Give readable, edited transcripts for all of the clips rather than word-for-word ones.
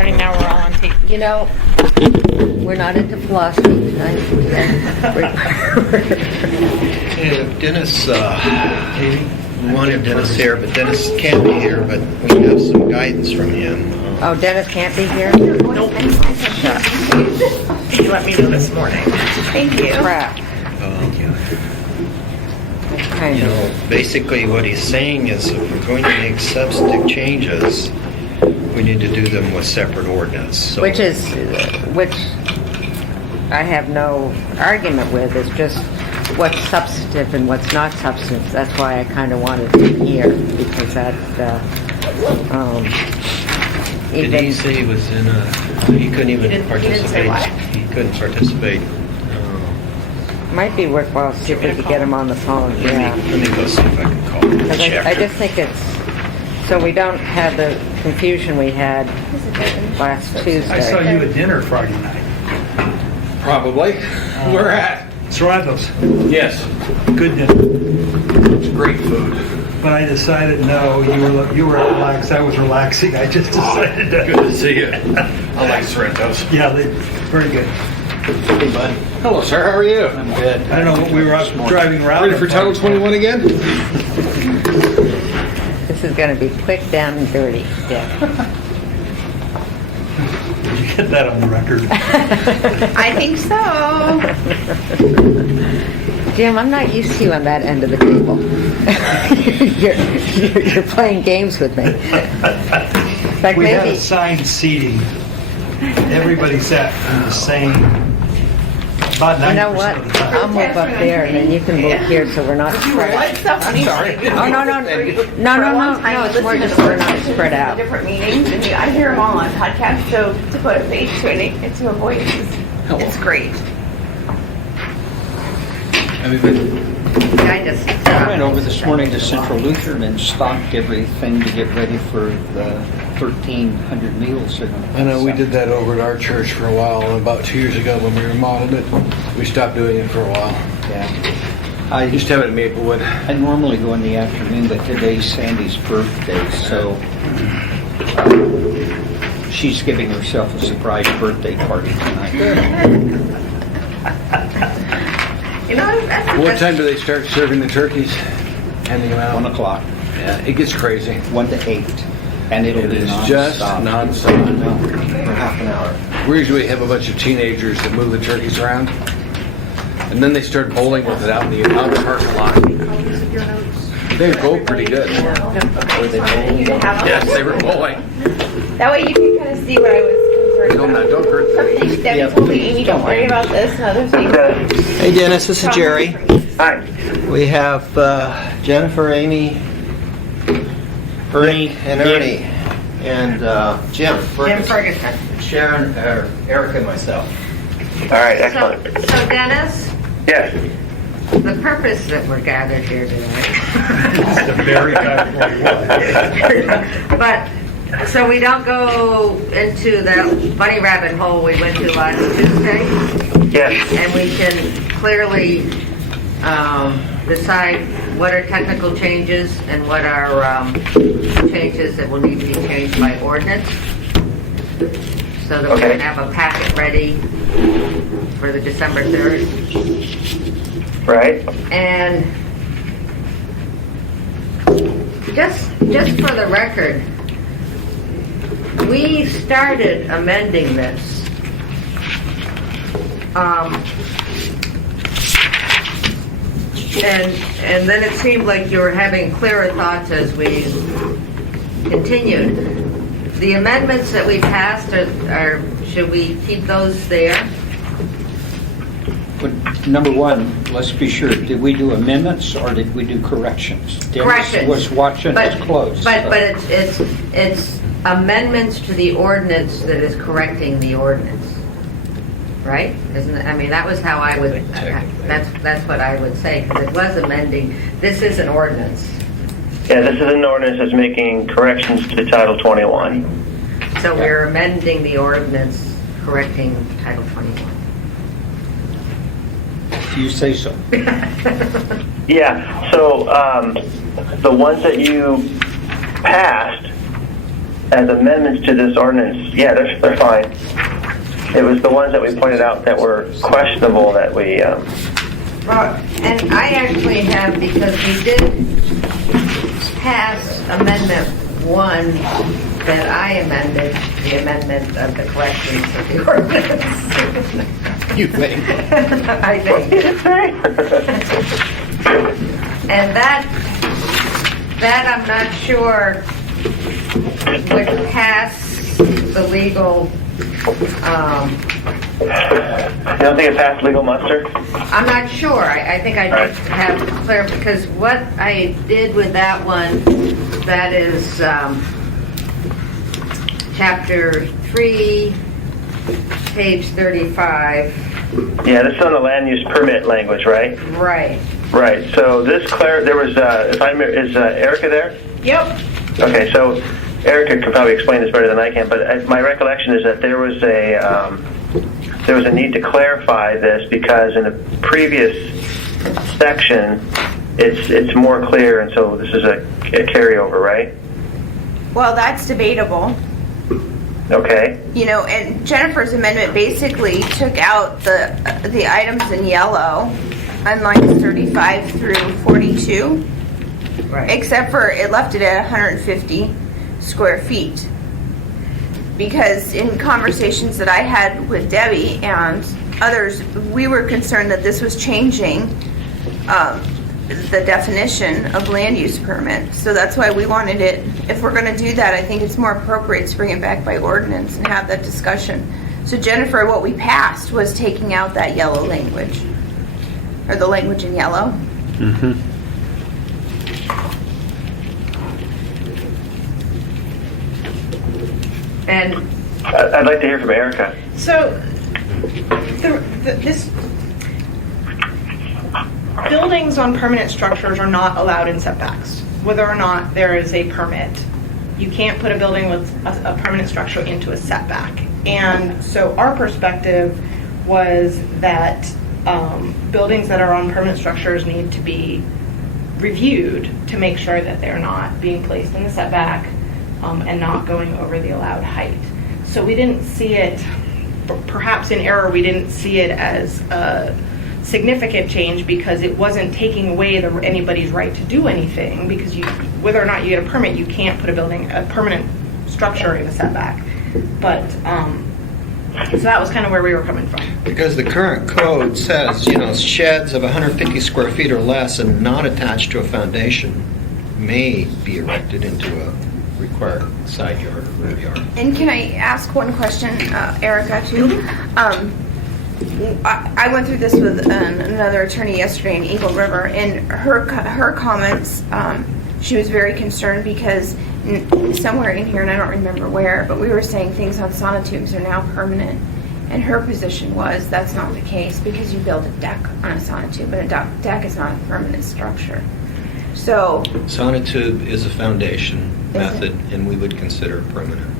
starting now. We're all on tape. You know, we're not into philosophy tonight. Yeah, Dennis, we wanted Dennis here, but Dennis can't be here, but we have some guidance from him. Oh, Dennis can't be here? Nope. You let me know this morning. Thank you. Crap. Kind You of. know, basically what he's saying is if we're going to make substantive changes, we need to do them with separate ordinance. So- Which I have no argument with. It's just what's substantive and what's not substantive. That's why I kind of wanted him here, because that, Did he say he was in a, he couldn't even He didn't say participate? what? He couldn't participate. might be worthwhile to see if we could get him on the phone. Yeah. Let me go see if I can call him and 'Cause check. I just think it's, so we don't have the confusion we had last Tuesday. I saw you at dinner Friday night. Probably. Where at? Serrato's. Yes. Good dinner. It's great food. But I decided, no, you were relaxed. I was relaxing. I just decided Good to. to see you. I like Sorrento's. Yeah, very good. Hey, bud. Hello, sir. How are you? I'm good. I don't know what we were out driving around. Ready for Title 21 again? This is going to be quick, down, and dirty. Yeah. Did you get that on the record? I think so. Jim, I'm not used to you on that end of the table. You're playing games with me. In fact, We had maybe. assigned seating. Everybody sat in the same, about 90% You know what? of the time. I'll move up there, and then you can move here, so we're not spread out. What's so funny? sorry. Oh, no. No, it's more just we're not spread out. Different meetings, and I hear them all on podcasts. So to put a face to it and to a voice, it's great. I just, I went over this morning to Central Lutheran and stocked everything to get ready for the 1,300 meals they're going to I know we did that over at our church for a while, and about 2 years ago when we remodeled it, we stopped doing it for a while. Yeah. I used to have it at Maplewood. I normally go in the afternoon, but today's Sandy's birthday, so she's giving herself a surprise birthday party tonight. You know, that's the What best. time do they start serving the turkeys? Handing them out? 1 o'clock, Yeah, it gets crazy. 1 to 8, and it'll It be is nonstop. just nonstop. For half an hour. We usually have a bunch of teenagers that move the turkeys around, and then they start bowling with it out in the parking lot. They bowl pretty good. Were they bowling? You can have them. Yes, they were bowling. That way you can kind of see what I was concerned about. Don't hurt Some the things Debbie told me, Amy, don't worry about this, and other things. Hey Dennis, this is Jerry. Hi. We have Jennifer, Amy, Ernie, and Ernie, and Jim. Jim Ferguson. Sharon, Eric, and myself. All right, excellent. So Dennis, Yes. the purpose that we're gathered here today. It's the very guy for But, so we don't go into the bunny rabbit hole we went to last Tuesday, Yes. and we can clearly decide what are technical changes and what are changes that will need to be changed by ordinance, so that we Okay. can have a packet ready for the December 3rd. Right. And just for the record, we started amending this. And then it seemed like you were having clearer thoughts as we continued. The amendments that we passed are should we keep those there? But number one, let's be sure, did we do amendments or did we do corrections? Dennis Corrections. was watching us close. But it's amendments to the ordinance that is correcting the ordinance, right? Isn't it? I mean, that was how I would. That's what I would say, because it was amending. This is an ordinance, Yeah, this is an ordinance that's making corrections to Title 21. so we're amending the ordinance correcting Title 21. You say so. Yeah, so the ones that you passed as amendments to this ordinance, yeah, they're fine. It was the ones that we pointed out that were questionable that we, Well, and I actually have, because we did pass Amendment 1 that I amended, the amendment of the corrections of the ordinance. You think? I think. And that I'm not sure would pass the legal, you don't think it passed legal muster? I'm not sure. I think I just have to clear, because what I did with that one, that is chapter 3, page 35. Yeah, this is on the land use permit language, right? Right. Right, so this there was, is Erica there? Yep. Okay, so Erica could probably explain this better than I can, but my recollection is that there was a need to clarify this because in a previous section, it's more clear, and so this is a carryover, right? Well, that's debatable. Okay. You know, and Jennifer's amendment basically took out the items in yellow on lines 35 through 42, Right. except for it left it at 150 square feet. Because in conversations that I had with Debbie and others, we were concerned that this was changing the definition of land use permit. So that's why we wanted it, if we're gonna do that, I think it's more appropriate to bring it back by ordinance and have that discussion. So Jennifer, what we passed was taking out that yellow language, or the language in yellow. And I'd like to hear from Erica. So, this buildings on permanent structures are not allowed in setbacks, whether or not there is a permit. You can't put a building with a permanent structure into a setback. And so our perspective was that buildings that are on permanent structures need to be reviewed to make sure that they're not being placed in the setback and not going over the allowed height. So we didn't see it, perhaps in error, we didn't see it as a significant change because it wasn't taking away anybody's right to do anything, because whether or not you get a permit, you can't put a permanent structure in a setback. But, so that was kind of where we were coming from. Because the current code says, sheds of 150 square feet or less and not attached to a foundation may be erected into a required side yard or rear yard. And can I ask one question, Erica, too? I went through this with another attorney yesterday in Eagle River, and her comments, she was very concerned because somewhere in here, and I don't remember where, but we were saying things on sonotubes are now permanent. And her position was that's not the case because you build a deck on a sonotube, and a deck is not a permanent structure. So Sonotube is a foundation method, and we would consider it permanent.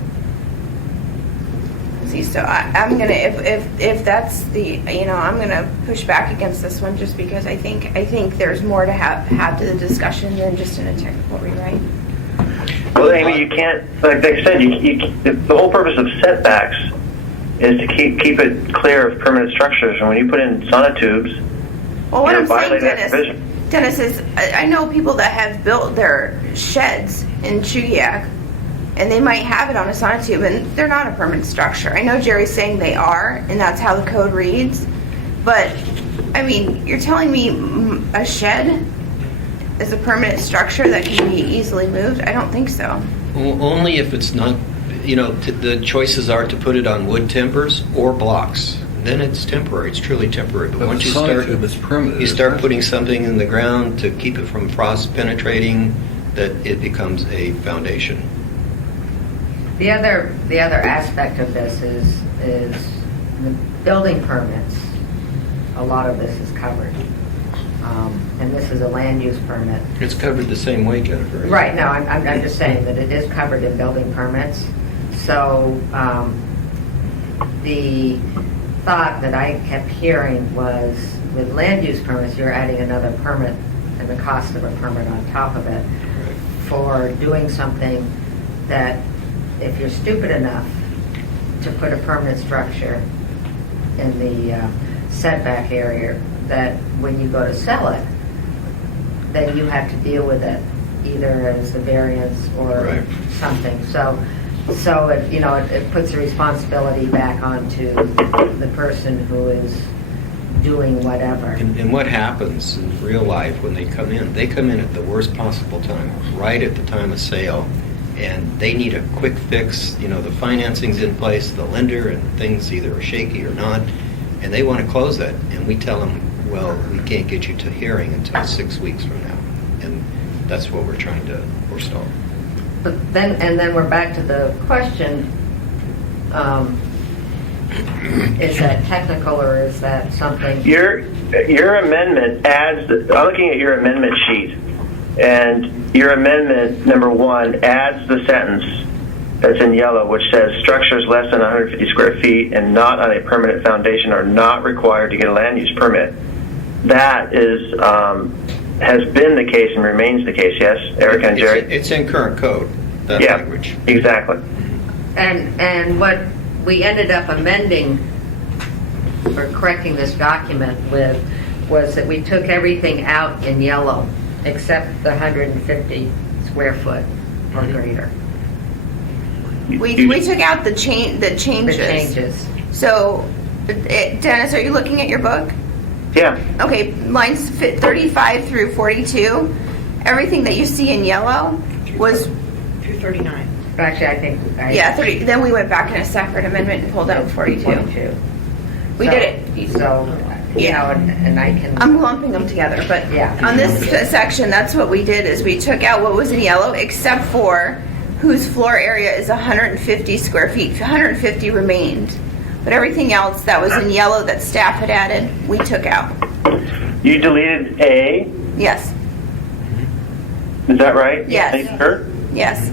see, so I'm gonna if that's the I'm gonna push back against this one just because I think there's more to have to the discussion than just in a technical rewrite. Well, Amy, you can't, like they said, the whole purpose of setbacks is to keep it clear of permanent structures, and when you put in sonotubes, Well, what you're I'm saying, violating that provision. Dennis, is I know people that have built their sheds in Chugiak, and they might have it on a sonotube, and they're not a permanent structure. I know Jerry's saying they are, and that's how the code reads, but, I mean, you're telling me a shed is a permanent structure that can be easily moved? I don't think so. Only if it's not, the choices are to put it on wood timbers or blocks. Then it's temporary. It's truly temporary. But once you start, permanent, you start putting something in the ground to keep it from frost penetrating, that it becomes a foundation. the other aspect of this is the building permits. A lot of this is covered. And this is a land use permit. It's covered the same way, Jennifer. isn't it? Right, no, I'm just saying that it is covered in building permits. So the thought that I kept hearing was with land use permits, you're adding another permit and the cost of a permit on top of it for doing something that if you're stupid enough to put a permanent structure in the setback area, that when you go to sell it, then you have to deal with it either as a variance or Right. something. So it, you know, it puts the responsibility back onto the person who is doing whatever. And what happens in real life when they come in? They come in at the worst possible time, right at the time of sale, and they need a quick fix. You know, the financing's in place, the lender, and things either are shaky or not, and they want to close that. And we tell them, well, we can't get you to hearing until 6 weeks from now. And that's what we're trying to forestall. But then we're back to the question, is that technical or is that something? Your amendment adds, I'm looking at your amendment sheet, and your amendment, number 1, adds the sentence that's in yellow, which says structures less than 150 square feet and not on a permanent foundation are not required to get a land use permit. That is, has been the case and remains the case, yes, Erica and Jerry? It's in current code, that Yeah, language. exactly. And what we ended up amending or correcting this document with was that we took everything out in yellow except the 150 square foot or greater. We took out the The changes. changes. So, Dennis, are you looking at your book? Yeah, Okay, lines 35 through 42, everything that you see in yellow was, Through 39. Actually, I think. yeah, 30, then we went back in a separate amendment and pulled out 42. We did it. So, you know, and I can. I'm lumping them together, but Yeah. on this section, that's what we did, is we took out what was in yellow, except for whose floor area is 150 square feet. 150 remained, but everything else that was in yellow that staff had added, we took out. you deleted A, Yes, is that right? Yes. Are you sure? yes.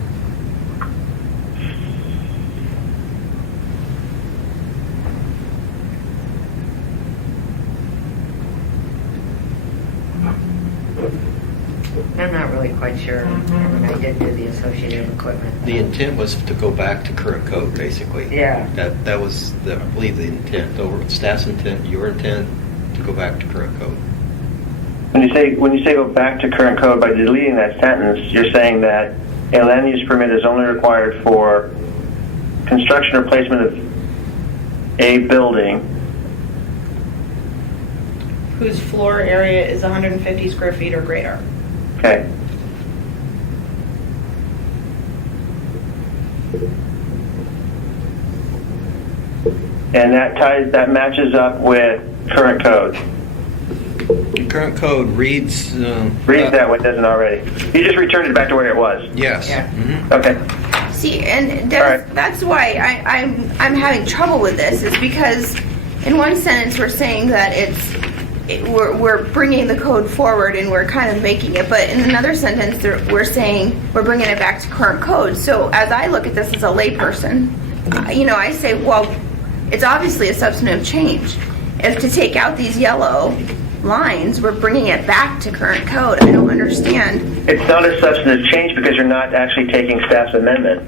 I'm not really quite sure. I mean, I did do the associated equipment. The intent was to go back to current code, basically. Yeah. That was, I believe, the intent, over staff's intent, your intent, to go back to current code. When you say go back to current code, by deleting that sentence, you're saying that a land use permit is only required for construction or placement of a building. Whose floor area is 150 square feet or greater. Okay. And that matches up with current code. Current code reads... Read that one, doesn't already. You just returned it back to where it was. Yes. Yeah. Mhm. Okay. See, and All right. that's why I'm having trouble with this, is because in one sentence we're saying that we're bringing the code forward and we're kind of making it, but in another sentence we're saying we're bringing it back to current code. So as I look at this as a layperson, I say, well, it's obviously a substantive change. If to take out these yellow lines, we're bringing it back to current code. I don't understand. It's not a substantive change because you're not actually taking staff's amendment.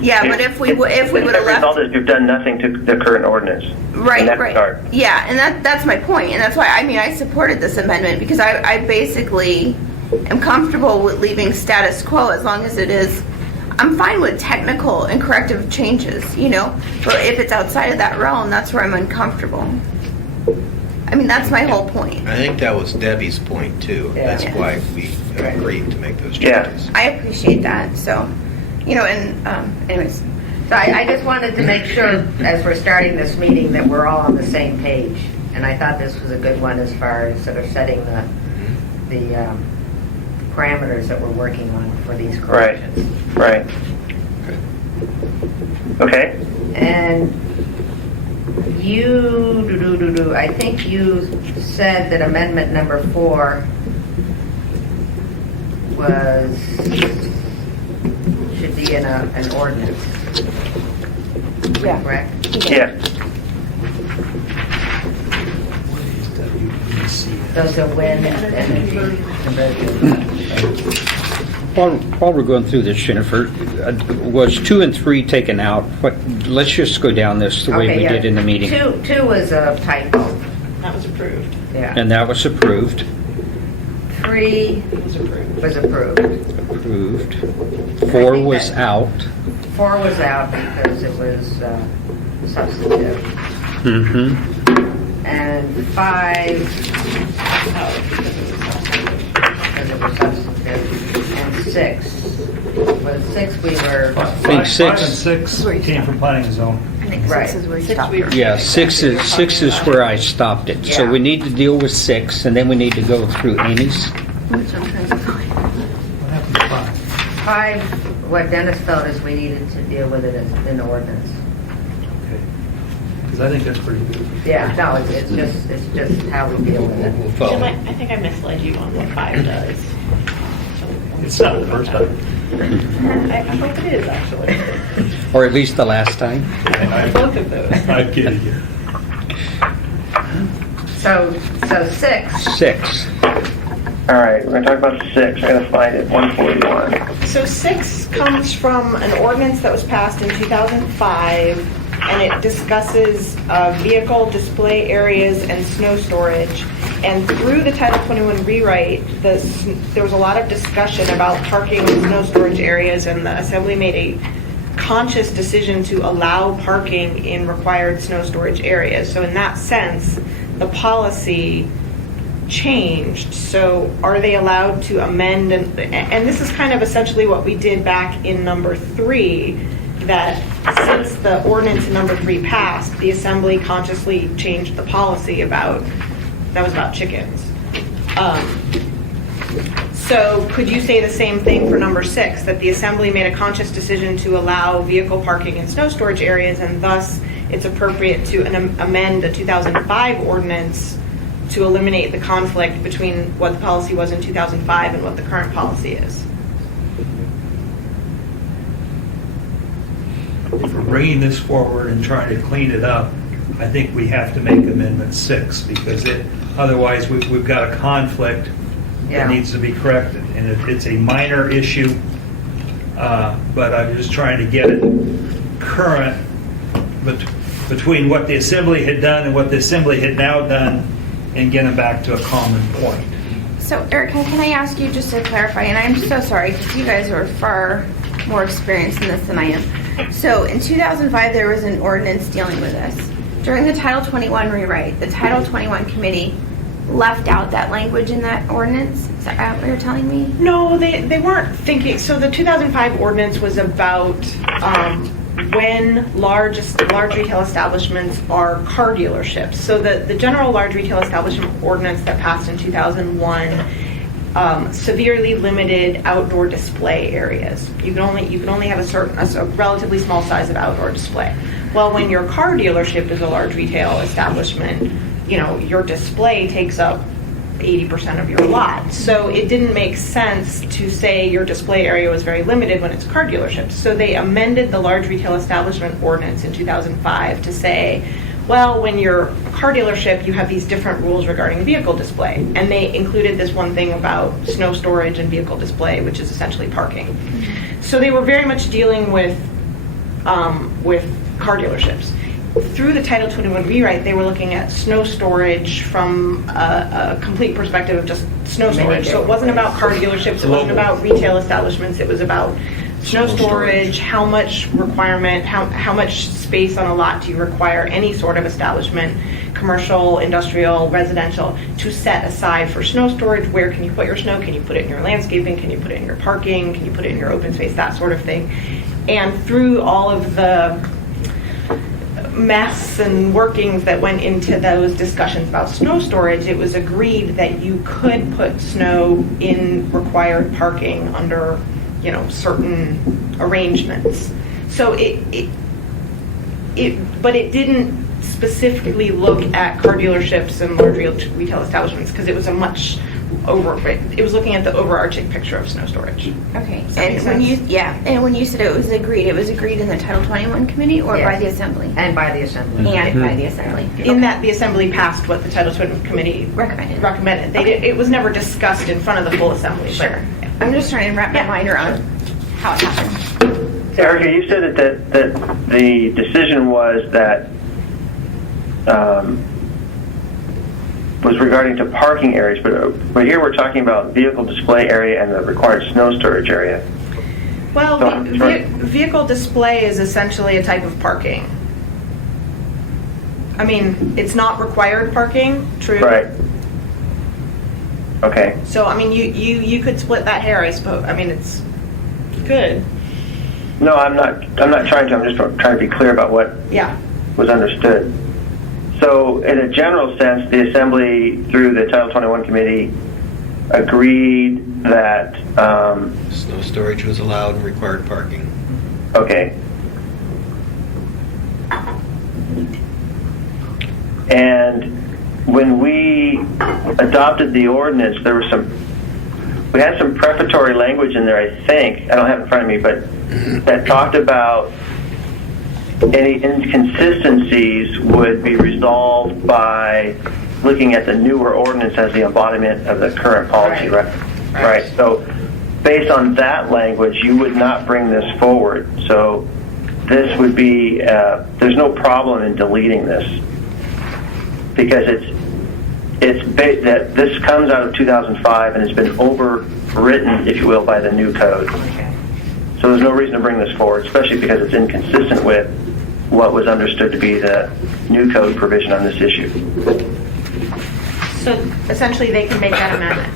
Yeah, but if we would have The left. result is you've done nothing to the current ordinance. in Right, that right. regard. Yeah, and that's my point, and that's why, I supported this amendment, because I basically am comfortable with leaving status quo as long as it is, I'm fine with technical and corrective changes, but if it's outside of that realm, that's where I'm uncomfortable. That's my whole point. I think that was Debbie's point, too. Yeah. That's why we agreed to make those Yeah. changes. I appreciate that, so, anyways. So I just wanted to make sure, as we're starting this meeting, that we're all on the same page. And I thought this was a good one as far as sort of setting the parameters that we're working on for these corrections. Right. Okay. And I think you said that amendment number 4 should be in an ordinance. Yeah. Correct? Yeah. Those are wind energy conversion. While we're going through this, Jennifer, was 2 and 3 taken out? Let's just go down this the way Okay, we yeah. did in the meeting. Two was a typo, That was approved. yeah. And that was approved. 3 Was approved. was approved. Approved. I 4 think was that- out. 4 was out because it was substantive. Mm-hmm. And 5, because it was substantive. And 6, was 6 we were, I think 6. 5 and 6 came from planning and zone. I think Right. 6 is where you 6 stop. we were- Yeah, 6 is where I stopped it. So Yeah. we need to deal with 6, and then we need to go through Amy's. Which I'm trying to find. What happened to 5? 5, what Dennis felt is we needed to deal with it in the ordinance. Okay. Because I think that's pretty good. Yeah, no, it's just how we deal with it. We'll follow. I think I misled you on what 5 does. It's not the first time. I hope it is, actually. Or at least the last time. Both of those. I'm kidding you. So 6, 6. All right, we're going to talk about 6. I got to find it. 141. So 6 comes from an ordinance that was passed in 2005, and it discusses vehicle display areas and snow storage. And through the Title 21 rewrite, there was a lot of discussion about parking and snow storage areas, and the Assembly made a conscious decision to allow parking in required snow storage areas. So in that sense, the policy changed. So are they allowed to amend? And this is kind of essentially what we did back in number 3, that since the ordinance in number 3 passed, the Assembly consciously changed the policy about, that was about chickens. So could you say the same thing for number 6, that the Assembly made a conscious decision to allow vehicle parking in snow storage areas, and thus it's appropriate to amend the 2005 ordinance to eliminate the conflict between what the policy was in 2005 and what the current policy is? If we're bringing this forward and trying to clean it up, I think we have to make Amendment 6, because otherwise we've got a conflict Yeah. that needs to be corrected. And it's a minor issue, but I'm just trying to get it current between what the Assembly had done and what the Assembly had now done, and get them back to a common point. So Erica, can I ask you just to clarify, and I'm so sorry because you guys are far more experienced in this than I am. So in 2005, there was an ordinance dealing with this. During the Title 21 rewrite, the Title 21 committee left out that language in that ordinance. Is that what you're telling me? No, they weren't thinking. So the 2005 ordinance was about when large retail establishments are car dealerships. So the general large retail establishment ordinance that passed in 2001 severely limited outdoor display areas. You can only have a relatively small size of outdoor display. Well, when your car dealership is a large retail establishment, your display takes up 80% of your lot. So it didn't make sense to say your display area was very limited when it's car dealerships. So they amended the large retail establishment ordinance in 2005 to say, well, when you're a car dealership, you have these different rules regarding vehicle display. And they included this one thing about snow storage and vehicle display, which is essentially parking. So they were very much dealing with car dealerships. Through the Title 21 rewrite, they were looking at snow storage from a complete perspective of just snow storage. So it wasn't about car dealerships, it wasn't about retail establishments, it was about snow storage, how much requirement, how much space on a lot do you require any sort of establishment, commercial, industrial, residential, to set aside for snow storage. Where can you put your snow? Can you put it in your landscaping? Can you put it in your parking? Can you put it in your open space? That sort of thing. And through all of the mess and workings that went into those discussions about snow storage, it was agreed that you could put snow in required parking under, certain arrangements. So but it didn't specifically look at car dealerships and large retail establishments, because it was it was looking at the overarching picture of snow storage. Okay. Does that make sense? And when you said it was agreed in the Title 21 committee or by Yes. the Assembly? And by the Assembly. And by the Assembly. In that the Assembly passed what the Title 21 committee Recommended. recommended. It was never discussed in front of the full Assembly. Sure. But I'm just trying to wrap my mind around how it happened. Erica, you said that the decision was that was regarding to parking areas, but here we're talking about vehicle display area and the required snow storage area. Well, So- vehicle display is essentially a type of parking. I mean, it's not required parking, true? Right. Okay. So, I mean, you could split that hair, I suppose. I mean, it's good. No, I'm not trying to. I'm just trying to be clear about what Yeah. was understood. So, in a general sense, the Assembly, through the Title 21 Committee, agreed that, Snow storage was allowed and required parking. okay. And when we adopted the ordinance, we had some prefatory language in there, I think, I don't have it in front of me, but that talked about any inconsistencies would be resolved by looking at the newer ordinance as the embodiment of the current policy, Right. right? Right. So based on that language, you would not bring this forward. So this would be, there's no problem in deleting this because that this comes out of 2005 and it's been overwritten, if you will, by the new code. So there's no reason to bring this forward, especially because it's inconsistent with what was understood to be the new code provision on this issue. So essentially, they can make that amendment.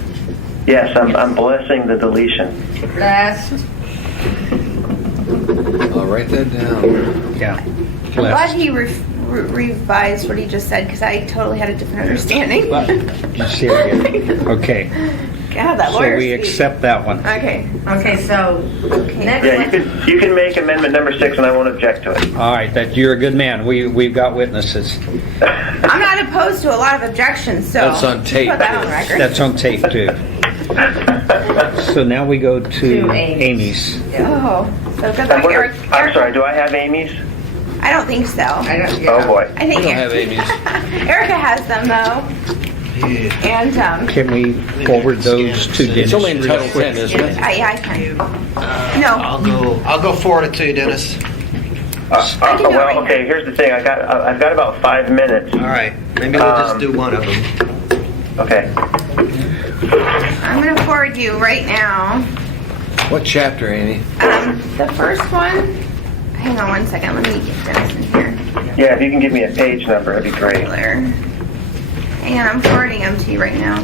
Yes, I'm blessing the deletion. Last, I'll write that down. Yeah. I'm glad he revised what he just said because I totally had a different understanding. You see it again. Okay, God, that so lawyer we speak. accept that one. Okay. okay, so, next Yeah, one. you can make amendment number 6 and I won't object to it. All right, that, you're a good man. We've got witnesses. I'm not opposed to a lot of objections, so. That's on tape. Put that on record. That's on tape, too. So now we go to To Amy's. Oh, so good I'm luck, wondering- Eric. I'm sorry, do I have Amy's? I don't think so. I don't, Oh, yeah. boy. I think We don't have Amy's. Erica has them though. And, Can we forward those to Dennis? It's only in real Title quick? 10, isn't it? yeah, I can. No, I'll go forward it to you, Dennis. I can do it right Well, okay, here's the thing. I've got about 5 minutes. All right, maybe we'll just do one of them. Okay. I'm gonna forward you right now. What chapter, Amy? The first one, hang on one second, let me get Dennis in here. Yeah, if you can give me a page number, that'd be great. Hang on, I'm forwarding them to you right now.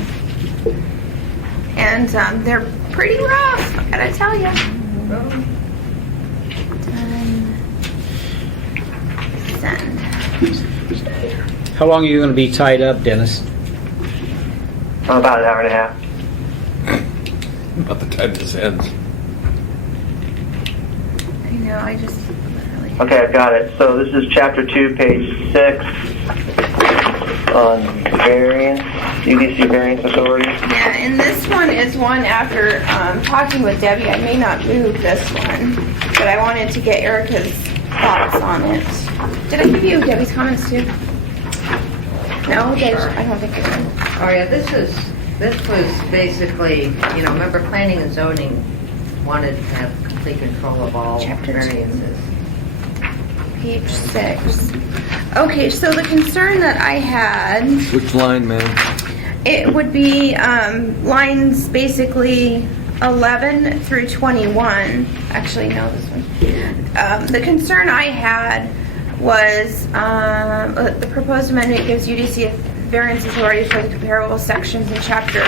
And they're pretty rough, I gotta tell you. Send. How long are you going to be tied up, Dennis? About an hour and a half. About the time this ends. I know, I just literally. Okay, I've got it. So this is chapter 2, page 6 on variance, UDC variance authority. Yeah, and this one is one after talking with Debbie. I may not move this one, but I wanted to get Erica's thoughts on it. Did I give you Debbie's comments too? No, I don't think I did. Oh, yeah, this was basically, remember planning and zoning wanted to have complete control of all Chapter 2. variances. Page 6. Okay, so the concern that I had, Which line, ma'am? it would be lines basically 11 through 21. Actually, no, this one. The concern I had was the proposed amendment gives UDC variance authority for the comparable sections in chapter,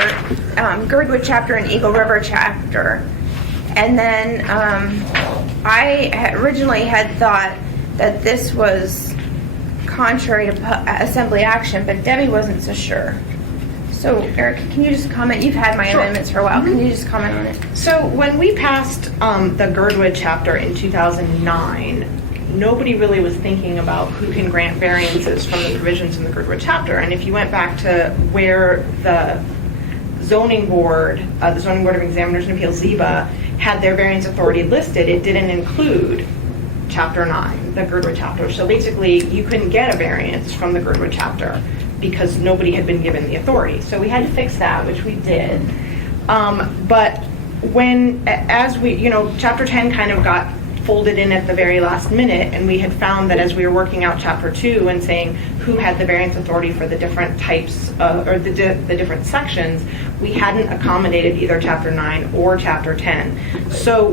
Girdwood chapter and Eagle River chapter. And then I originally had thought that this was contrary to assembly action, but Debbie wasn't so sure. So, Erica, can you just comment? You've had my amendments for a while. Can you just comment on it? So when we passed the Girdwood chapter in 2009, nobody really was thinking about who can grant variances from the provisions in the Girdwood chapter. And if you went back to where the zoning board of Examiners and Appeals, ZEBA, had their variance authority listed, it didn't include chapter 9, the Girdwood chapter. So basically, you couldn't get a variance from the Girdwood chapter because nobody had been given the authority. So we had to fix that, which we did. But as we, chapter 10 kind of got folded in at the very last minute, and we had found that as we were working out chapter 2 and saying who had the variance authority for the different types or the different sections, we hadn't accommodated either chapter 9 or chapter 10. So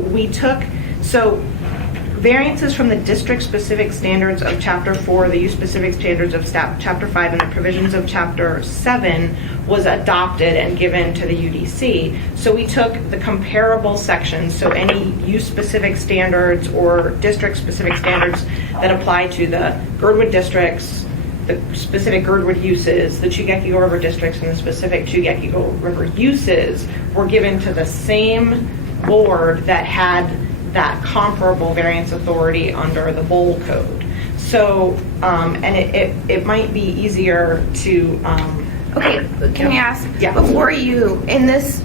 variances from the district-specific standards of Chapter 4, the use-specific standards of Chapter 5, and the provisions of Chapter 7 was adopted and given to the UDC. So we took the comparable sections, so any use-specific standards or district-specific standards that apply to the Girdwood districts, the specific Girdwood uses, the Chugackigo River districts, and the specific Chugackigo River uses were given to the same board that had that comparable variance authority under the Bowl Code. So, and it might be easier to. Okay, can I ask, Yeah. before you, in this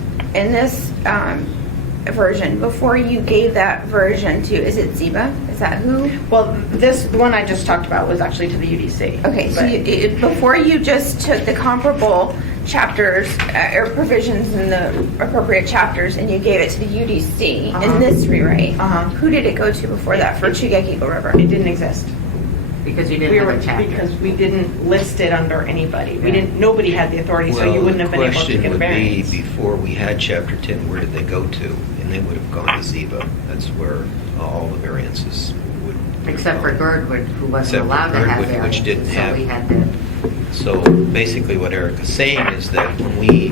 version, before you gave that version to, is it Ziba? Is that who? Well, the one I just talked about was actually to the UDC. Okay, so But- before you just took the comparable chapters or provisions in the appropriate chapters and you gave it to the UDC in this rewrite, who did it go to before that for Chugackigo River? It didn't exist. Because you didn't have a chapter. Because we didn't list it under anybody. Nobody had the authority, so you wouldn't have been able to get a variance. The question would be, before we had Chapter 10, where did they go to? And they would have gone to Ziba. That's where all the variances would. Except for Girdwood, who wasn't Except for allowed to have Girdwood, variances. which didn't have. So we had to. So basically what Erica's saying is that when we,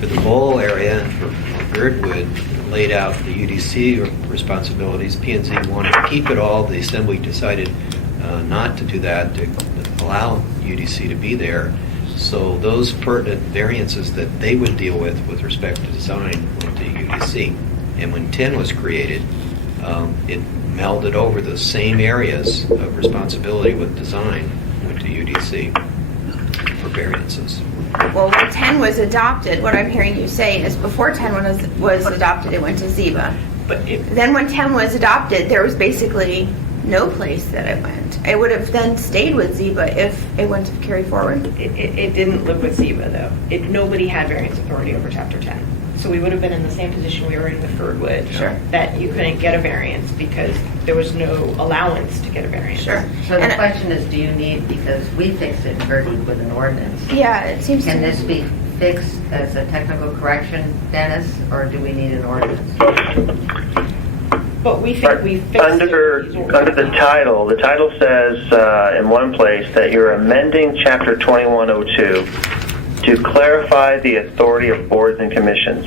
for the Bowl area and for Girdwood, laid out the UDC responsibilities, P&Z wanted to keep it all. The Assembly decided not to do that, to allow UDC to be there. So those pertinent variances that they would deal with respect to design went to UDC. And when 10 was created, it melded over the same areas of responsibility with design, went to UDC for variances. Well, when 10 was adopted, what I'm hearing you say is before 10 was adopted, it went to Ziba. But Then when 10 was adopted, there was basically no place that it went. It would have then stayed with Ziba if it went to carry forward. it didn't live with Ziba, though. Nobody had variance authority over Chapter 10. So we would have been in the same position we were in with Girdwood. Sure. That you couldn't get a variance because there was no allowance to get a variance. Sure. So the And- question is, do you need, because we fixed it in Girdwood with an ordinance, Yeah, it seems can to this be fixed as a technical correction, Dennis, or do we need an ordinance? But we think we fixed it. Under the title says in one place that you're amending Chapter 2102 to clarify the authority of boards and commissions.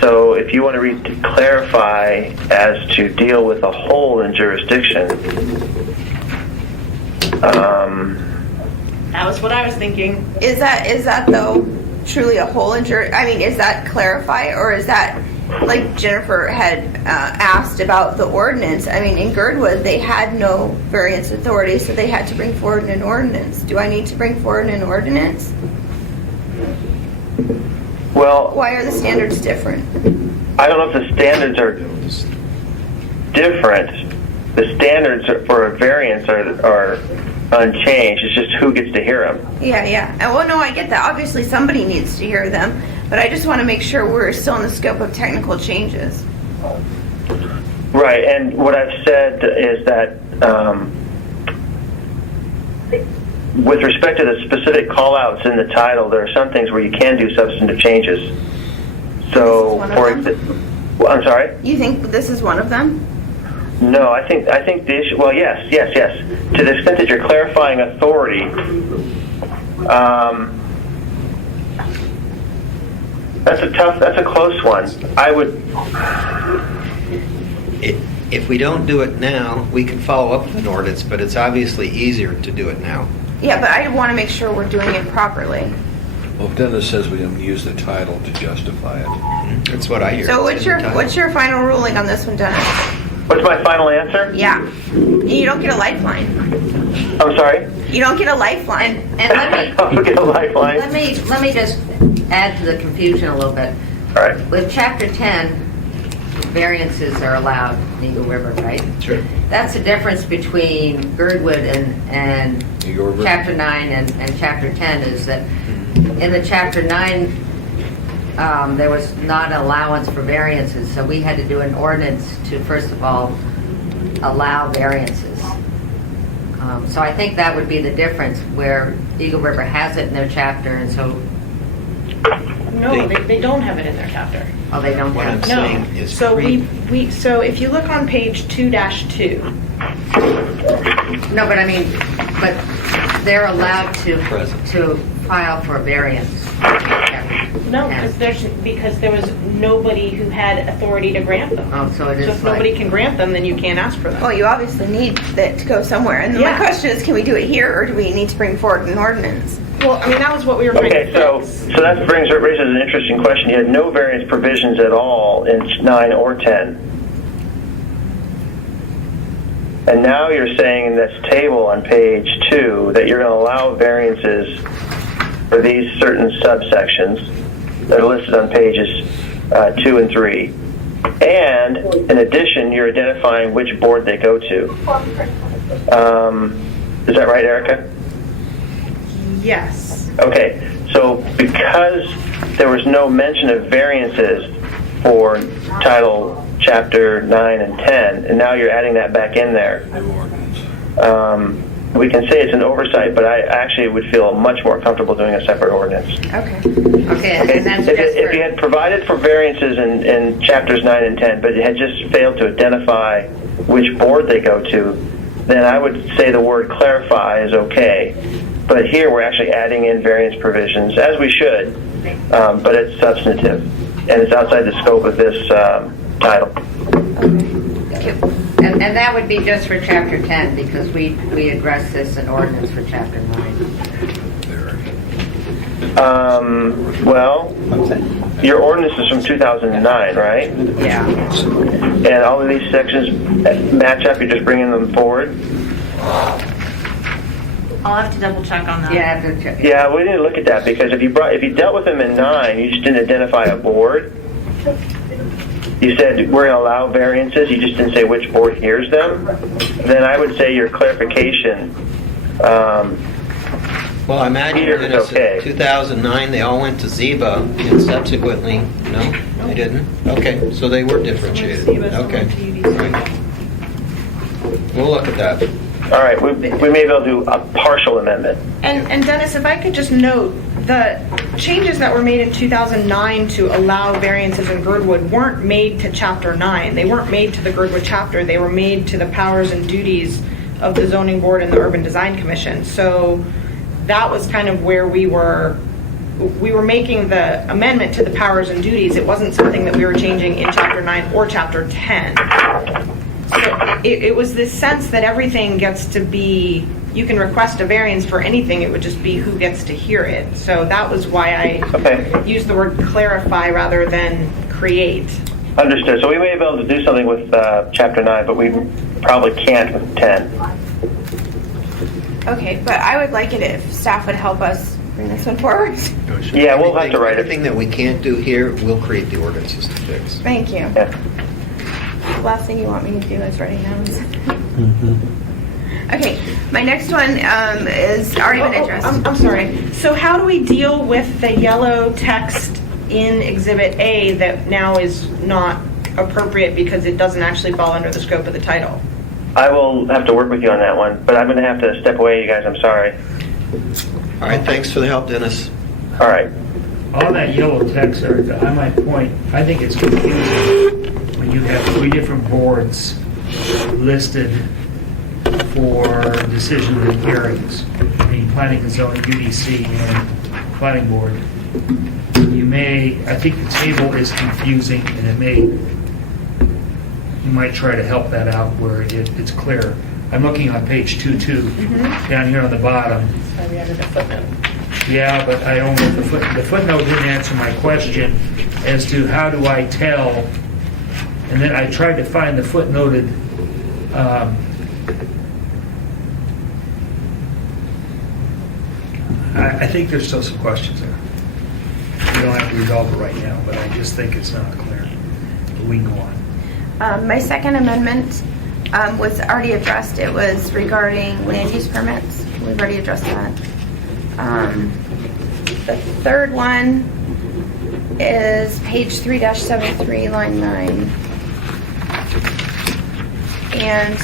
So if you want to read to clarify as to deal with a hole in jurisdiction, That was what I was thinking. Is that though truly a hole in I mean, is that clarify or is that like Jennifer had asked about the ordinance? I mean, in Girdwood, they had no variance authority, so they had to bring forward an ordinance. Do I need to bring forward an ordinance? well, Why are the standards different? I don't know if the standards are different. The standards for a variance are unchanged. It's just who gets to hear them. Yeah. Well, no, I get that. Obviously, somebody needs to hear them, but I just want to make sure we're still in the scope of technical changes. Right, and what I've said is that with respect to the specific call-outs in the title, there are some things where you can do substantive changes. So, This is one of for them? I'm sorry? You think this is one of them? No, I think the issue. Well, yes. To the extent that you're clarifying authority, that's a close one. I would. If we don't do it now, we can follow up with an ordinance, but it's obviously easier to do it now. Yeah, but I want to make sure we're doing it properly. Well, Dennis says we don't use the title to justify it. That's what I hear. So It's in the title. what's your final ruling on this one, Dennis? What's my final answer? Yeah. You don't get a lifeline. I'm sorry. You don't get a lifeline. And let me, I'll get a lifeline. let me just add to the confusion a little bit. All right. With Chapter 10, variances are allowed in Eagle River, right? Sure. That's the difference between Girdwood and Eagle River. Chapter 9 and Chapter 10 is that in the Chapter 9 there was not an allowance for variances, so we had to do an ordinance to, first of all, allow variances. So I think that would be the difference, where Eagle River has it in their chapter, and so, No, they don't have it in their chapter. oh, they don't What I'm have. No. saying is So creep. so if you look on page 2-2, No, but I mean, but they're allowed Present. to file for a variance. no, Yeah. because there was nobody who had authority to grant them. Oh, so it So is if nobody like, can grant them, then you can't ask for them. Well, you obviously need that to go somewhere. And my Yeah. question is, can we do it here, or do we need to bring forward an ordinance? Well, I mean, that was what we were trying Okay, to so fix. that raises an interesting question. You had no variance provisions at all in 9 or 10. And now you're saying in this table on page 2 that you're going to allow variances for these certain subsections that are listed on pages 2 and 3. And in addition, you're identifying which board they go to. Is that right, Erica? Yes. Okay, so because there was no mention of variances for Title Chapter 9 and 10, and now you're adding that back in there, we can say it's an oversight, but I actually would feel much more comfortable doing a separate ordinance. Okay. okay, and that's just If you had provided for variances in Chapters 9 and 10, but you had just failed to identify which board they go to, then I would say the word clarify is okay. But here we're actually adding in variance provisions, as we should, but it's substantive, and it's outside the scope of this title. And that would be just for chapter 10, because we addressed this in ordinance for chapter 9. Well, your ordinance is from 2009, right? Yeah. And all of these sections match up, you're just bringing them forward? I'll have to double check on that. Yeah, I have to check. Yeah, we need to look at that, because if you dealt with them in 9, you just didn't identify a board. You said we're going to allow variances, you just didn't say which board hears them. Then I would say your clarification, Well, I imagine Here that it's okay. in 2009, they all went to Ziba, and subsequently, no, they didn't? Okay, so they were differentiated. Okay. Right. We'll look at that. all right, we may be able to do a partial amendment. And Dennis, if I could just note, the changes that were made in 2009 to allow variances in Girdwood weren't made to Chapter 9. They weren't made to the Girdwood chapter. They were made to the powers and duties of the Zoning Board and the Urban Design Commission. So that was kind of where we were making the amendment to the powers and duties. It wasn't something that we were changing in Chapter 9 or Chapter 10. So it was this sense that everything gets to be, you can request a variance for anything, it would just be who gets to hear it. So that was why I Okay. used the word clarify rather than create. Understood. So we may be able to do something with Chapter 9, but we probably can't with 10. Okay, but I would like it if staff would help us bring this one forward. Yeah, we'll have to write it. Anything that we can't do here, we'll create the ordinances to fix. Thank you. Yeah. Last thing you want me to do is writing notes. Okay, my next one is already been addressed. I'm sorry. So how do we deal with the yellow text in Exhibit A that now is not appropriate because it doesn't actually fall under the scope of the title? I will have to work with you on that one, but I'm going to have to step away, you guys. I'm sorry. All right, thanks for the help, Dennis. All right. All that yellow text, Erica, I might point, I think it's confusing when you have 3 different boards listed for decision and hearings, the Planning and Zoning, UDC, and Planning Board. I think the table is confusing, and you might try to help that out where it's clear. I'm looking on page 2.2, down here on the bottom. So we added a footnote. Yeah, but I don't know if the footnote didn't answer my question as to how do I tell, and then I tried to find the footnoted I think there's still some questions there. We don't have to resolve it right now, but I just think it's not clear. But we can go on. My second amendment was already addressed. It was regarding land use permits. We've already addressed that. The third one is page 3-73, line 9. And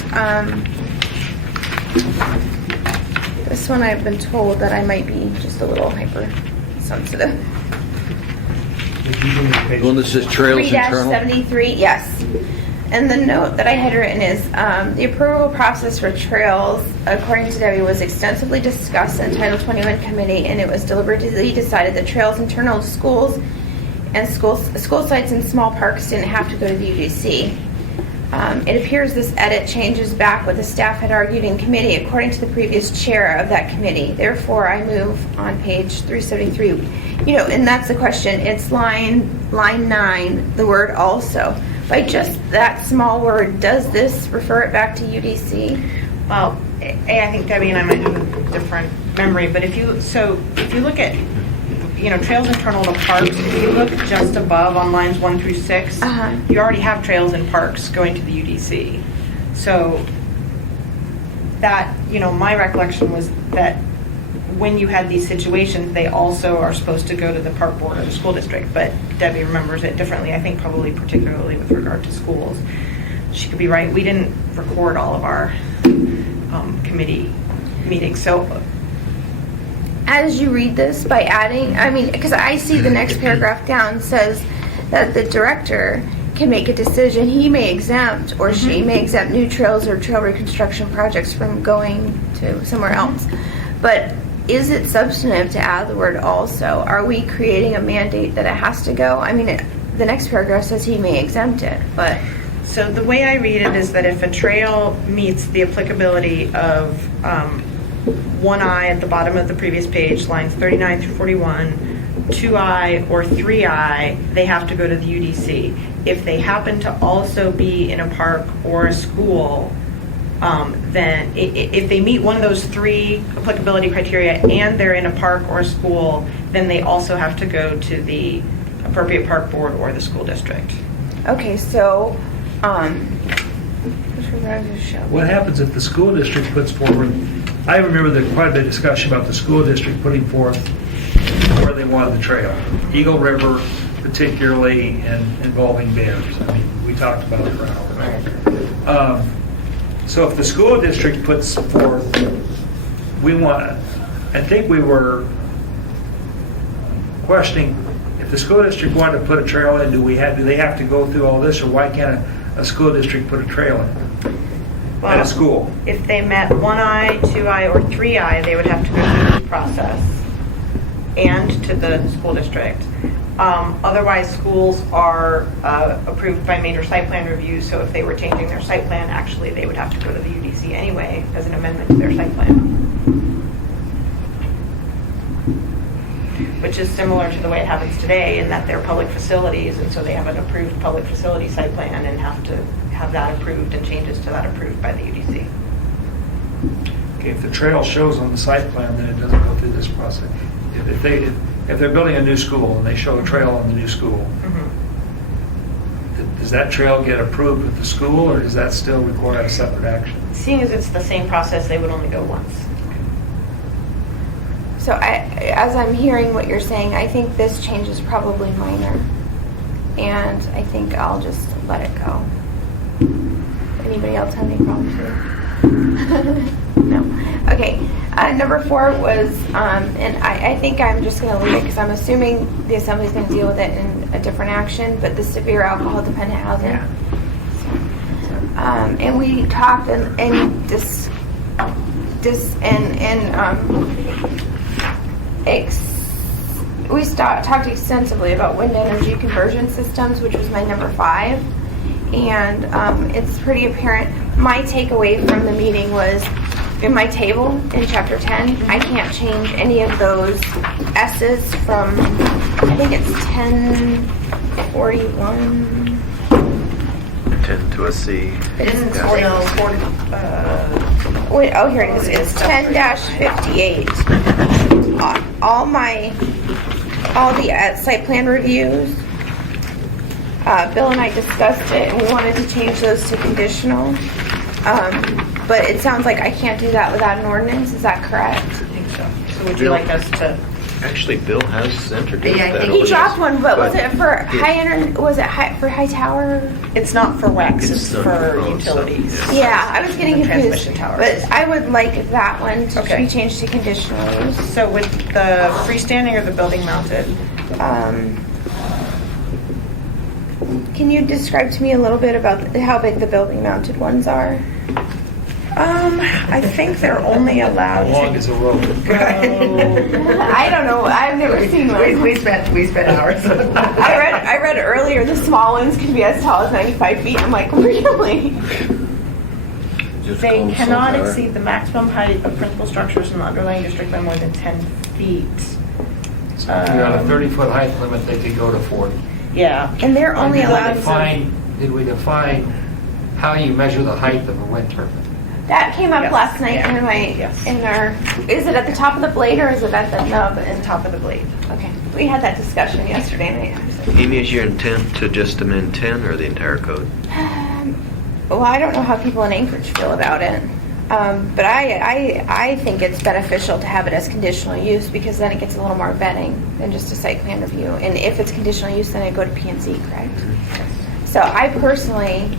this one I've been told that I might be just a little hypersensitive. The one that says trails internal. 3-73, yes. And the note that I had written is, the approval process for trails, according to Debbie, was extensively discussed in Title 21 committee, and it was deliberately decided that trails internal to schools and school sites and small parks didn't have to go to the UDC. It appears this edit changes back what the staff had argued in committee according to the previous chair of that committee. Therefore, I move on page 373. You know, and that's the question. It's line 9, the word also. By just that small word, does this refer it back to UDC? Well, I think Debbie and I might have a different memory, but if you look at, trails internal to parks, if you look just above on lines 1 through 6, you already have trails and parks going to the UDC. So that, my recollection was that when you had these situations, they also are supposed to go to the park board or the school district, but Debbie remembers it differently, I think probably particularly with regard to schools. She could be right. We didn't record all of our committee meetings, so as you read this, by adding, because I see the next paragraph down says that the director can make a decision. He may exempt or she may exempt new trails or trail reconstruction projects from going to somewhere else. But is it substantive to add the word also? Are we creating a mandate that it has to go? The next paragraph says he may exempt it, but... So the way I read it is that if a trail meets the applicability of 1I at the bottom of the previous page, lines 39 through 41, 2I or 3I, they have to go to the UDC. If they happen to also be in a park or a school, then if they meet one of those 3 applicability criteria and they're in a park or a school, then they also have to go to the appropriate park board or the school district. Okay, so, What happens if the school district puts forward, I remember there quite a bit of discussion about the school district putting forth where they wanted the trail. Eagle River particularly, and involving bears. We talked about it for hours. So if the school district puts forth, I think we were questioning if the school district wanted to put a trail in, do they have to go through all this, or why can't a school district put a trail in at a school? If they met 1I, 2I, or 3I, they would have to go through this process and to the school district. Otherwise, schools are approved by major site plan review, so if they were changing their site plan, actually they would have to go to the UDC anyway as an amendment to their site plan. Which is similar to the way it happens today in that they're public facilities, and so they have an approved public facility site plan and have to have that approved and changes to that approved by the UDC. Okay, if the trail shows on the site plan, then it doesn't go through this process. If they're building a new school and they show a trail on the new school, does that trail get approved with the school, or does that still require a separate action? Seeing as it's the same process, they would only go once. So as I'm hearing what you're saying, I think this change is probably minor. And I think I'll just let it go. Anybody else have any problems with it? No. Okay. Number 4 was, and I think I'm just going to leave it because I'm assuming the Assembly's going to deal with it in a different action, but the severe alcohol dependent housing. Yeah. And we talked we talked extensively about wind energy conversion systems, which was my number 5. And it's pretty apparent. My takeaway from the meeting was in my table in chapter 10, I can't change any of those S's from, I think it's 1041. 10 to a C. It's still 40. Wait, oh, here it is. It's 10-58. All the site plan reviews. Bill and I discussed it, and we wanted to change those to conditional. But it sounds like I can't do that without an ordinance. Is that correct? I think so. So would you like us to Actually, Bill has introduced Yeah, I that. think He ordinance, dropped one, but was it for it- for high tower? It's not for WEX, It's it's not for for phones, utilities. so, Yeah, I was getting The confused. transmission towers. But I would like that one to Okay. be changed to conditional use. So with the freestanding or the building mounted? Can you describe to me a little bit about how big the building mounted ones are? I think they're only allowed How long to is a road? go. I don't know. I've never seen one. We spent hours. I read earlier the small ones can be as tall as 95 feet. I'm like, really? They cannot exceed the maximum height of principal structures in the underlying district by more than 10 feet. If you're on a 30-foot height limit, they could go to 40. Yeah. And they're only allowed. Did we define how you measure the height of a wind turbine? That came up Yes. last night Yeah. in Yes. in our. Is it at the top of the blade or is it at the nub and Top of the blade. Okay, we had that discussion yesterday night. Amy, is your intent to just amend 10 or the entire code? Well, I don't know how people in Anchorage feel about it, but I think it's beneficial to have it as conditional use because then it gets a little more vetting than just a site plan review. And if it's conditional use, then it go to P&Z, correct? So I personally,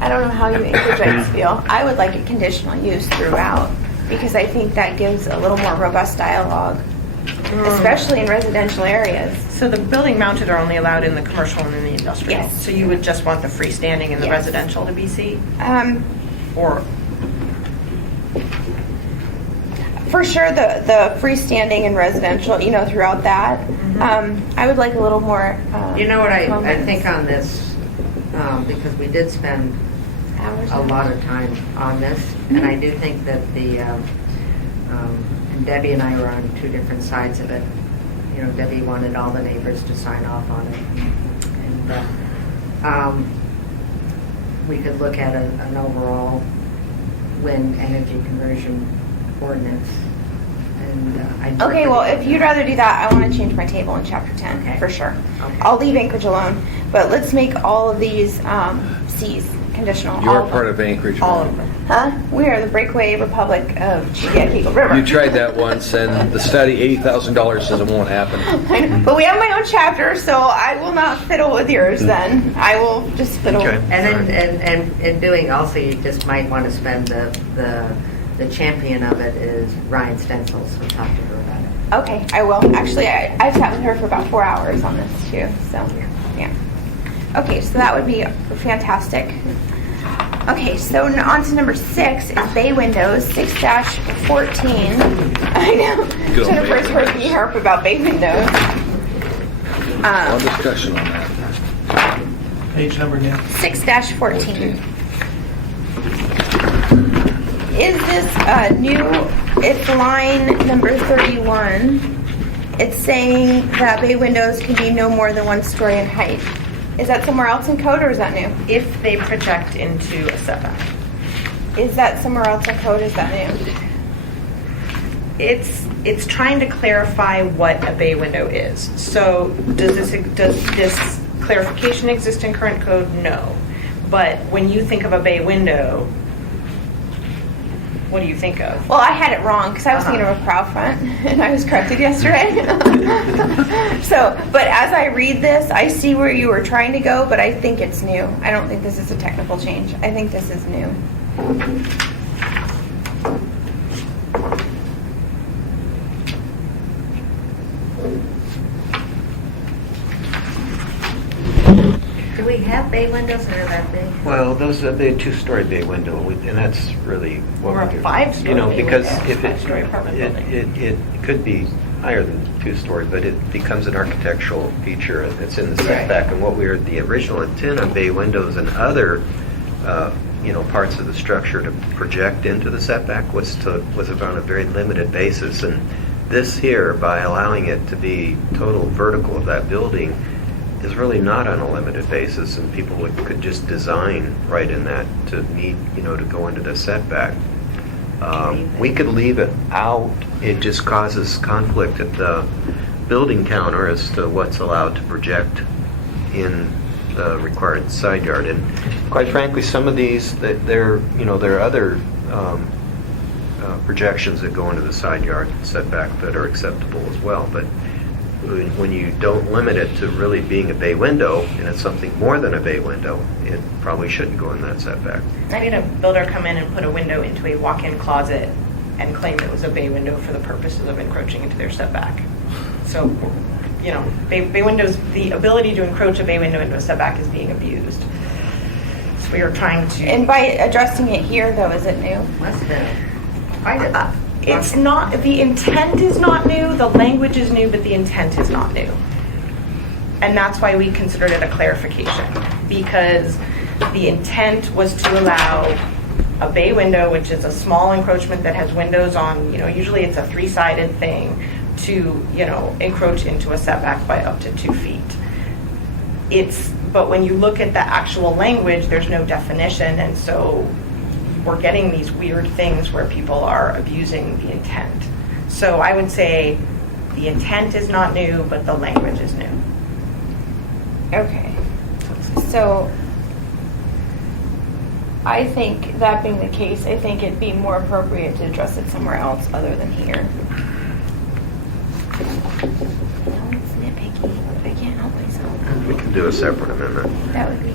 I don't know how you Anchorageans feel. I would like a conditional use throughout because I think that gives a little more robust dialogue, especially in residential areas. So the building mounted are only allowed in the commercial and in the industrial? Yes. So you would just want the freestanding and the Yes. residential to be C? Um, Or, For sure, the freestanding and residential, throughout that. I would like a little more. You know what I moments. think on this, because we did spend Hours. a lot of time on this, and I do think that and Debbie and I were on two different sides of it. Debbie wanted all the neighbors to sign off on it. And we could look at an overall wind energy conversion ordinance. And Okay, well, if you'd rather do that, I want to change my table in chapter 10, Okay. for sure. Okay. I'll leave Anchorage alone, but let's make all of these Cs conditional. all You're of part them. of Anchorage. all of them. Huh? We are the breakaway republic of Eagle River. You tried that once, and the study, $80,000 says it won't happen. I know, but we have my own chapter, so I will not fiddle with yours then. I will just fiddle. Okay. And then, and in doing also, you just might want to spend the champion of it is Ryan Stencil, so talk to her about it. Okay, I will. Actually, I've sat with her for about 4 hours on this too, so, yeah. Okay, so that would be fantastic. Okay, so on to number 6 is bay windows, 6-14. I know, Good old Jennifer's bay heard windows. me harp about bay windows. A lot of discussion on that. Page number again? 6-14. Is this new, it's line number 31. It's saying that bay windows can be no more than 1 story in height. Is that somewhere else in code or is that new? If they project into a setback. Is that somewhere else in code? Is that new? It's trying to clarify what a bay window is. So does this clarification exist in current code? No. But when you think of a bay window, what do you think of? Well, I had it wrong because I was thinking of a prow front and I was corrected yesterday. So, but as I read this, I see where you were trying to go, but I think it's new. I don't think this is a technical change. I think this is new. Do we have bay windows that are that big? Well, those are the 2-story bay window, and that's really what Or we a do. 5-story bay Because window, if 5-story apartment building. it could be higher than 2-story, but it becomes an architectural feature that's in the setback. And what the original intent of bay windows and other, parts of the structure to project into the setback was on a very limited basis. And this here, by allowing it to be total vertical of that building, is really not on a limited basis, and people could just design right in that to meet, to go into the setback. We could leave it out. It just causes conflict at the building counter as to what's allowed to project in the required side yard. And quite frankly, some of these, there are other projections that go into the side yard setback that are acceptable as well. But when you don't limit it to really being a bay window, and it's something more than a bay window, it probably shouldn't go in that setback. I had a builder come in and put a window into a walk-in closet and claim it was a bay window for the purposes of encroaching into their setback. So, you know, bay windows, the ability to encroach a bay window into a setback is being abused. So we are trying to. And by addressing it here, though, is it new? Must have. Quite enough. It's not, the intent is not new, the language is new, but the intent is not new. And that's why we considered it a clarification, because the intent was to allow a bay window, which is a small encroachment that has windows on, you know, usually it's a three-sided thing, to, you know, encroach into a setback by up to 2 feet. But when you look at the actual language, there's no definition, and so we're getting these weird things where people are abusing the intent. So I would say the intent is not new, but the language is new. Okay. So I think that being the case, I think it'd be more appropriate to address it somewhere else other than here. No, it's nitpicky. I can't help myself. We can do a separate amendment. That would be.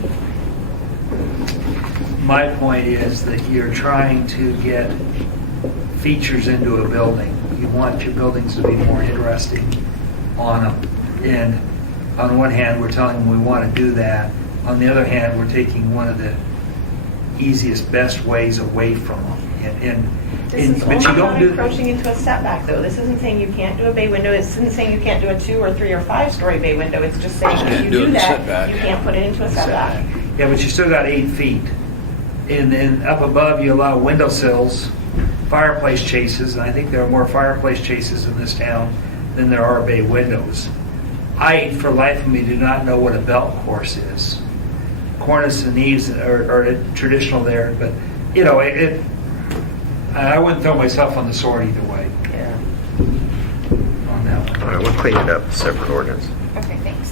My point is that you're trying to get features into a building. You want your buildings to be more interesting on them. And on one hand, we're telling them we want to do that. On the other hand, we're taking one of the easiest, best ways away from them. This is But only you don't on do. encroaching into a setback, though. This isn't saying you can't do a bay window. It isn't saying you can't do a 2 or 3 or 5-story bay window. It's just saying if you do that, you can't put it into a setback. Yeah, but you still got 8 feet. And then up above, you allow windowsills, fireplace chases, and I think there are more fireplace chases in this town than there are bay windows. I, for life of me, do not know what a belt course is. Cornice and eaves are traditional there, but, you know, I wouldn't throw myself on the sword either way. Yeah. On that one. All right, we'll clean it up, separate ordinance. Okay, thanks.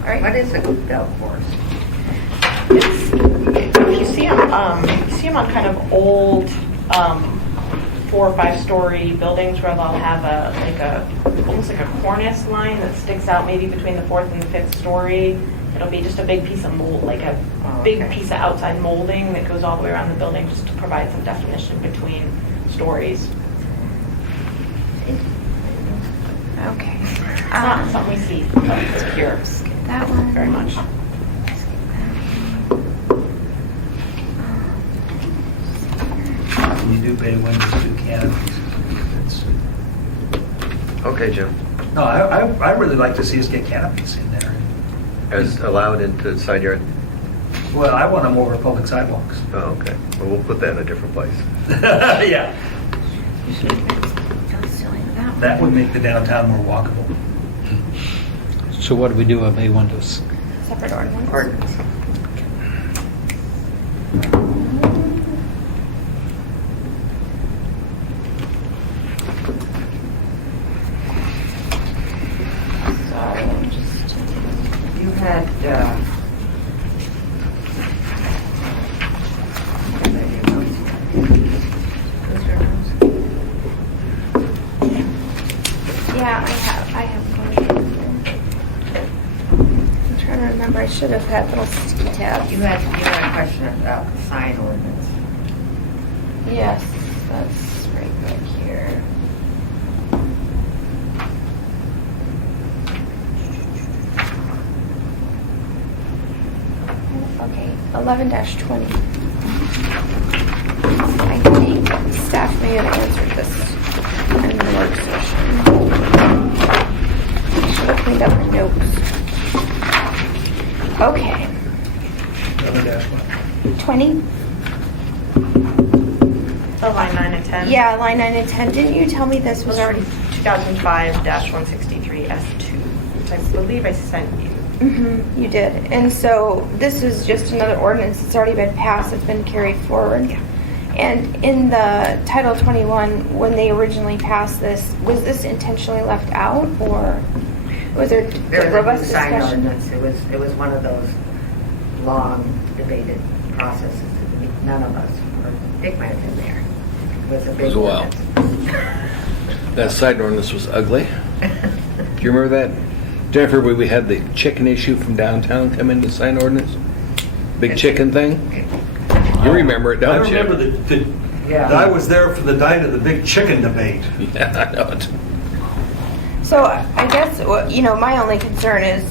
All right. What is a belt course? If you see them on kind of old 4 or 5-story buildings where they'll have almost like a cornice line that sticks out maybe between the 4th and the 5th story. It'll be just a big piece of mold, like a big piece of outside molding that goes all the way around the building just to provide some definition between stories. Okay. It's not something we see here That one. very much. When you do bay windows, do canopies. Okay, Jim. No, I really like to see us get canopies in there. As allowed into the side yard? Well, I want them over public sidewalks. Oh, okay. Well, we'll put that in a different place. Yeah, that would make the downtown more walkable. So what do we do with bay windows? Separate ordinance. Ordinance. Sorry, I'm just. You had, Yeah, I have one. I'm trying to remember. I should have had little sticky tabs. you had a question about the sign ordinance. Yes, that's right back here. Okay, 11-20. I think staff may have answered this in the work session. I should have cleaned up my notes. Okay, 20? The line 9 and 10. Yeah, line 9 and 10. Didn't you tell me this was already? 2005-163S2, which I believe I sent you. Mm-hmm, you did. And so this is just another ordinance that's already been passed, it's been carried forward. Yeah. And in the Title 21, when they originally passed this, was this intentionally left out, or was there There was a robust new sign discussion? ordinance. It was one of those long debated processes. None of us, or Dick might have been there. was a It big was a while. ordinance. That sign ordinance was ugly. Do you remember that? Jennifer, we had the chicken issue from downtown come into sign ordinance? Big chicken thing? You remember it, I don't you? remember Yeah. I was there for the night of the big chicken debate. Yeah, I know it. So I guess, my only concern is,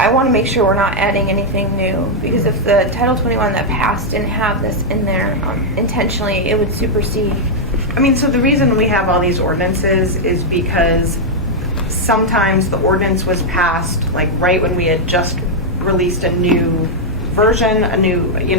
I want to make sure we're not adding anything new, because if the Title 21 that passed didn't have this in there intentionally, it would supersede. So the reason we have all these ordinances is because sometimes the ordinance was passed like right when we had just released a new version,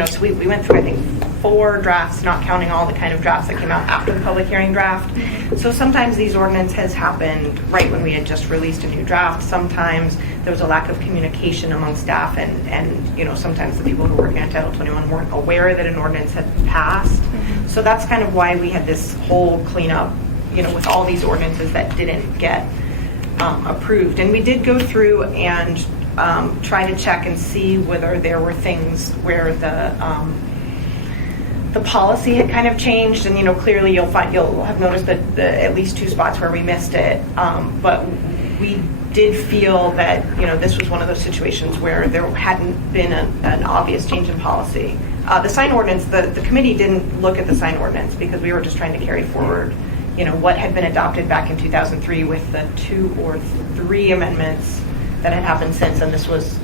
so we went through, I think, 4 drafts, not counting all the kind of drafts that came out after the public hearing draft. So sometimes these ordinances happened right when we had just released a new draft. Sometimes there was a lack of communication among staff, and sometimes the people who were working on Title 21 weren't aware that an ordinance had passed. So that's kind of why we had this whole cleanup, with all these ordinances that didn't get approved. And we did go through and try to check and see whether there were things where the policy had kind of changed, and clearly you'll have noticed that at least 2 spots where we missed it. But we did feel that this was one of those situations where there hadn't been an obvious change in policy. The sign ordinance, the committee didn't look at the sign ordinance because we were just trying to carry forward what had been adopted back in 2003 with the 2 or 3 amendments that had happened since, and this was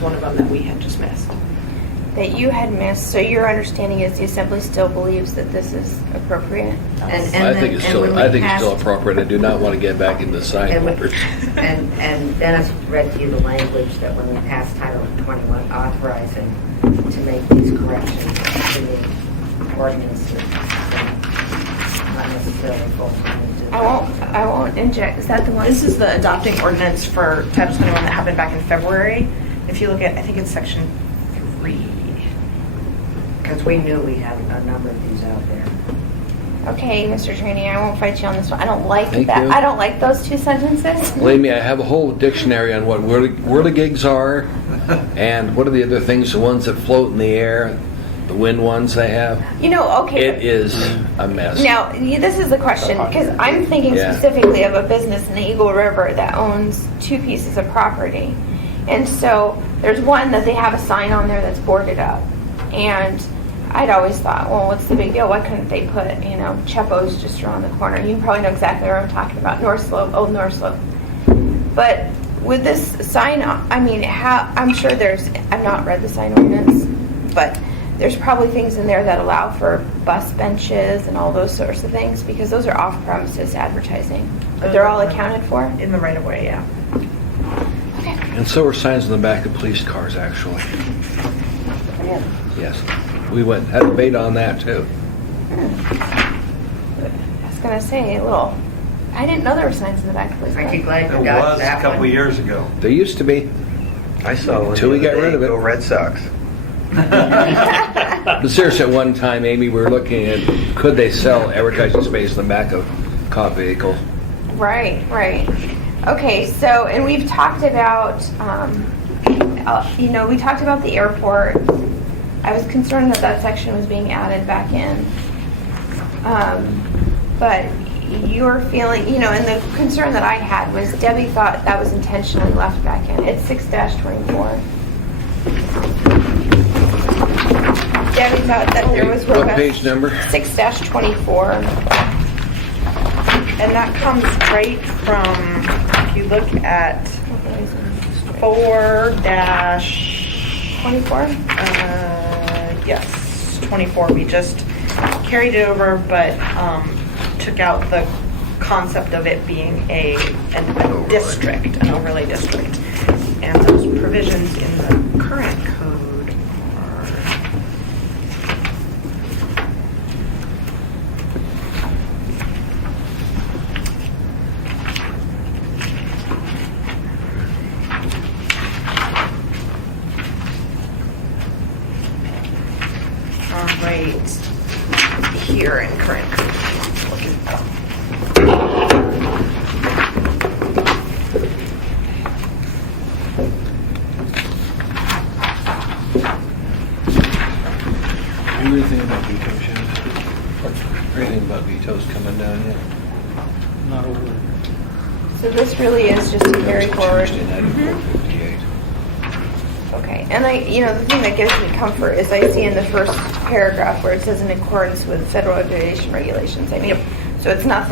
one of them that we had just missed. That you had missed, so your understanding is the Assembly still believes that this is appropriate? I think it's still appropriate. I do not want to get back into sign orders. And Dennis read to you the language that when we passed Title 21 authorizing to make these corrections to the ordinances, not necessarily full-time. I won't inject, is that the one? This is the adopting ordinance for Title 21 that happened back in February. If you look at, I think it's section 3. Because we knew we had a number of these out there. Okay, Mr. Traney, I won't fight you on this one. I don't like Thank that. you. I don't like those 2 sentences. Believe me, I have a whole dictionary on what whirligigs are and what are the other things, the ones that float in the air, the wind ones they have. Okay. It is a mess. Now, this is the question, because I'm thinking Yeah. specifically of a business in the Eagle River that owns 2 pieces of property. And so there's one that they have a sign on there that's boarded up. And I'd always thought, well, what's the big deal? Why couldn't they put, Chepo's just around the corner? You probably know exactly what I'm talking about, North Slope, Old North Slope. But with this sign, I'm sure I've not read the sign ordinance, but there's probably things in there that allow for bus benches and all those sorts of things, because those are off-premises advertising. But they're all accounted for? In the right of way, yeah. And so are signs on the back of police cars, actually. Yes. We had a debate on that, too. I was going to say, I didn't know there were signs in the back of police Aren't you cars. glad It you got was a that couple one? years ago. There used to be. I saw one. Until we the got other rid of day. it. Go Red Sox. But seriously, at one time, Amy, we were looking at could they sell advertising space in the back of cop vehicles. Right. Okay, so, and we've talked about, we talked about the airport. I was concerned that section was being added back in. But your feeling, and the concern that I had was Debbie thought that was intentionally left back in. It's 6-24. Debbie thought that there was What robust. page number? 6-24. And that comes right from, if you look at 4-24. Yes, 24. We just carried it over, but took out the concept of it being a district, an overlay district. And those provisions in the current code are... right here in current code. vetoes coming down yet. Not a word. So this really is just to carry forward. Tuesday night at 4:58. Okay, and the thing that gives me comfort is I see in the first paragraph where it says in accordance with federal aviation regulations. I mean, so it's not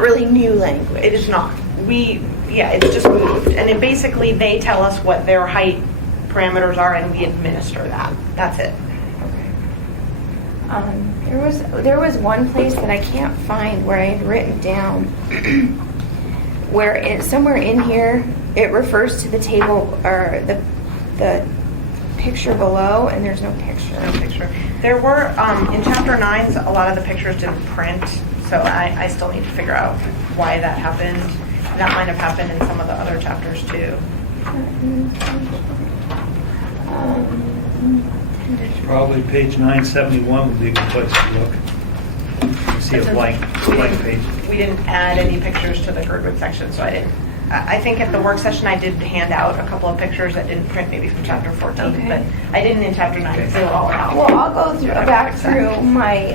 really new language. It is not. It's just moved. And then basically they tell us what their height parameters are and we administer that. That's it. There was one place that I can't find where I had written down where somewhere in here it refers to the table or the picture below, and there's no picture. There were, in chapter 9, a lot of the pictures didn't print, so I still need to figure out why that happened. That might have happened in some of the other chapters too. Probably page 971 would be a good place to look. See a blank page. We didn't add any pictures to the Girdwood section, so I didn't. I think at the work session I did hand out a couple of pictures that didn't print maybe from chapter 14, Okay. but I didn't in chapter 9 because they were all out. Well, I'll go back through my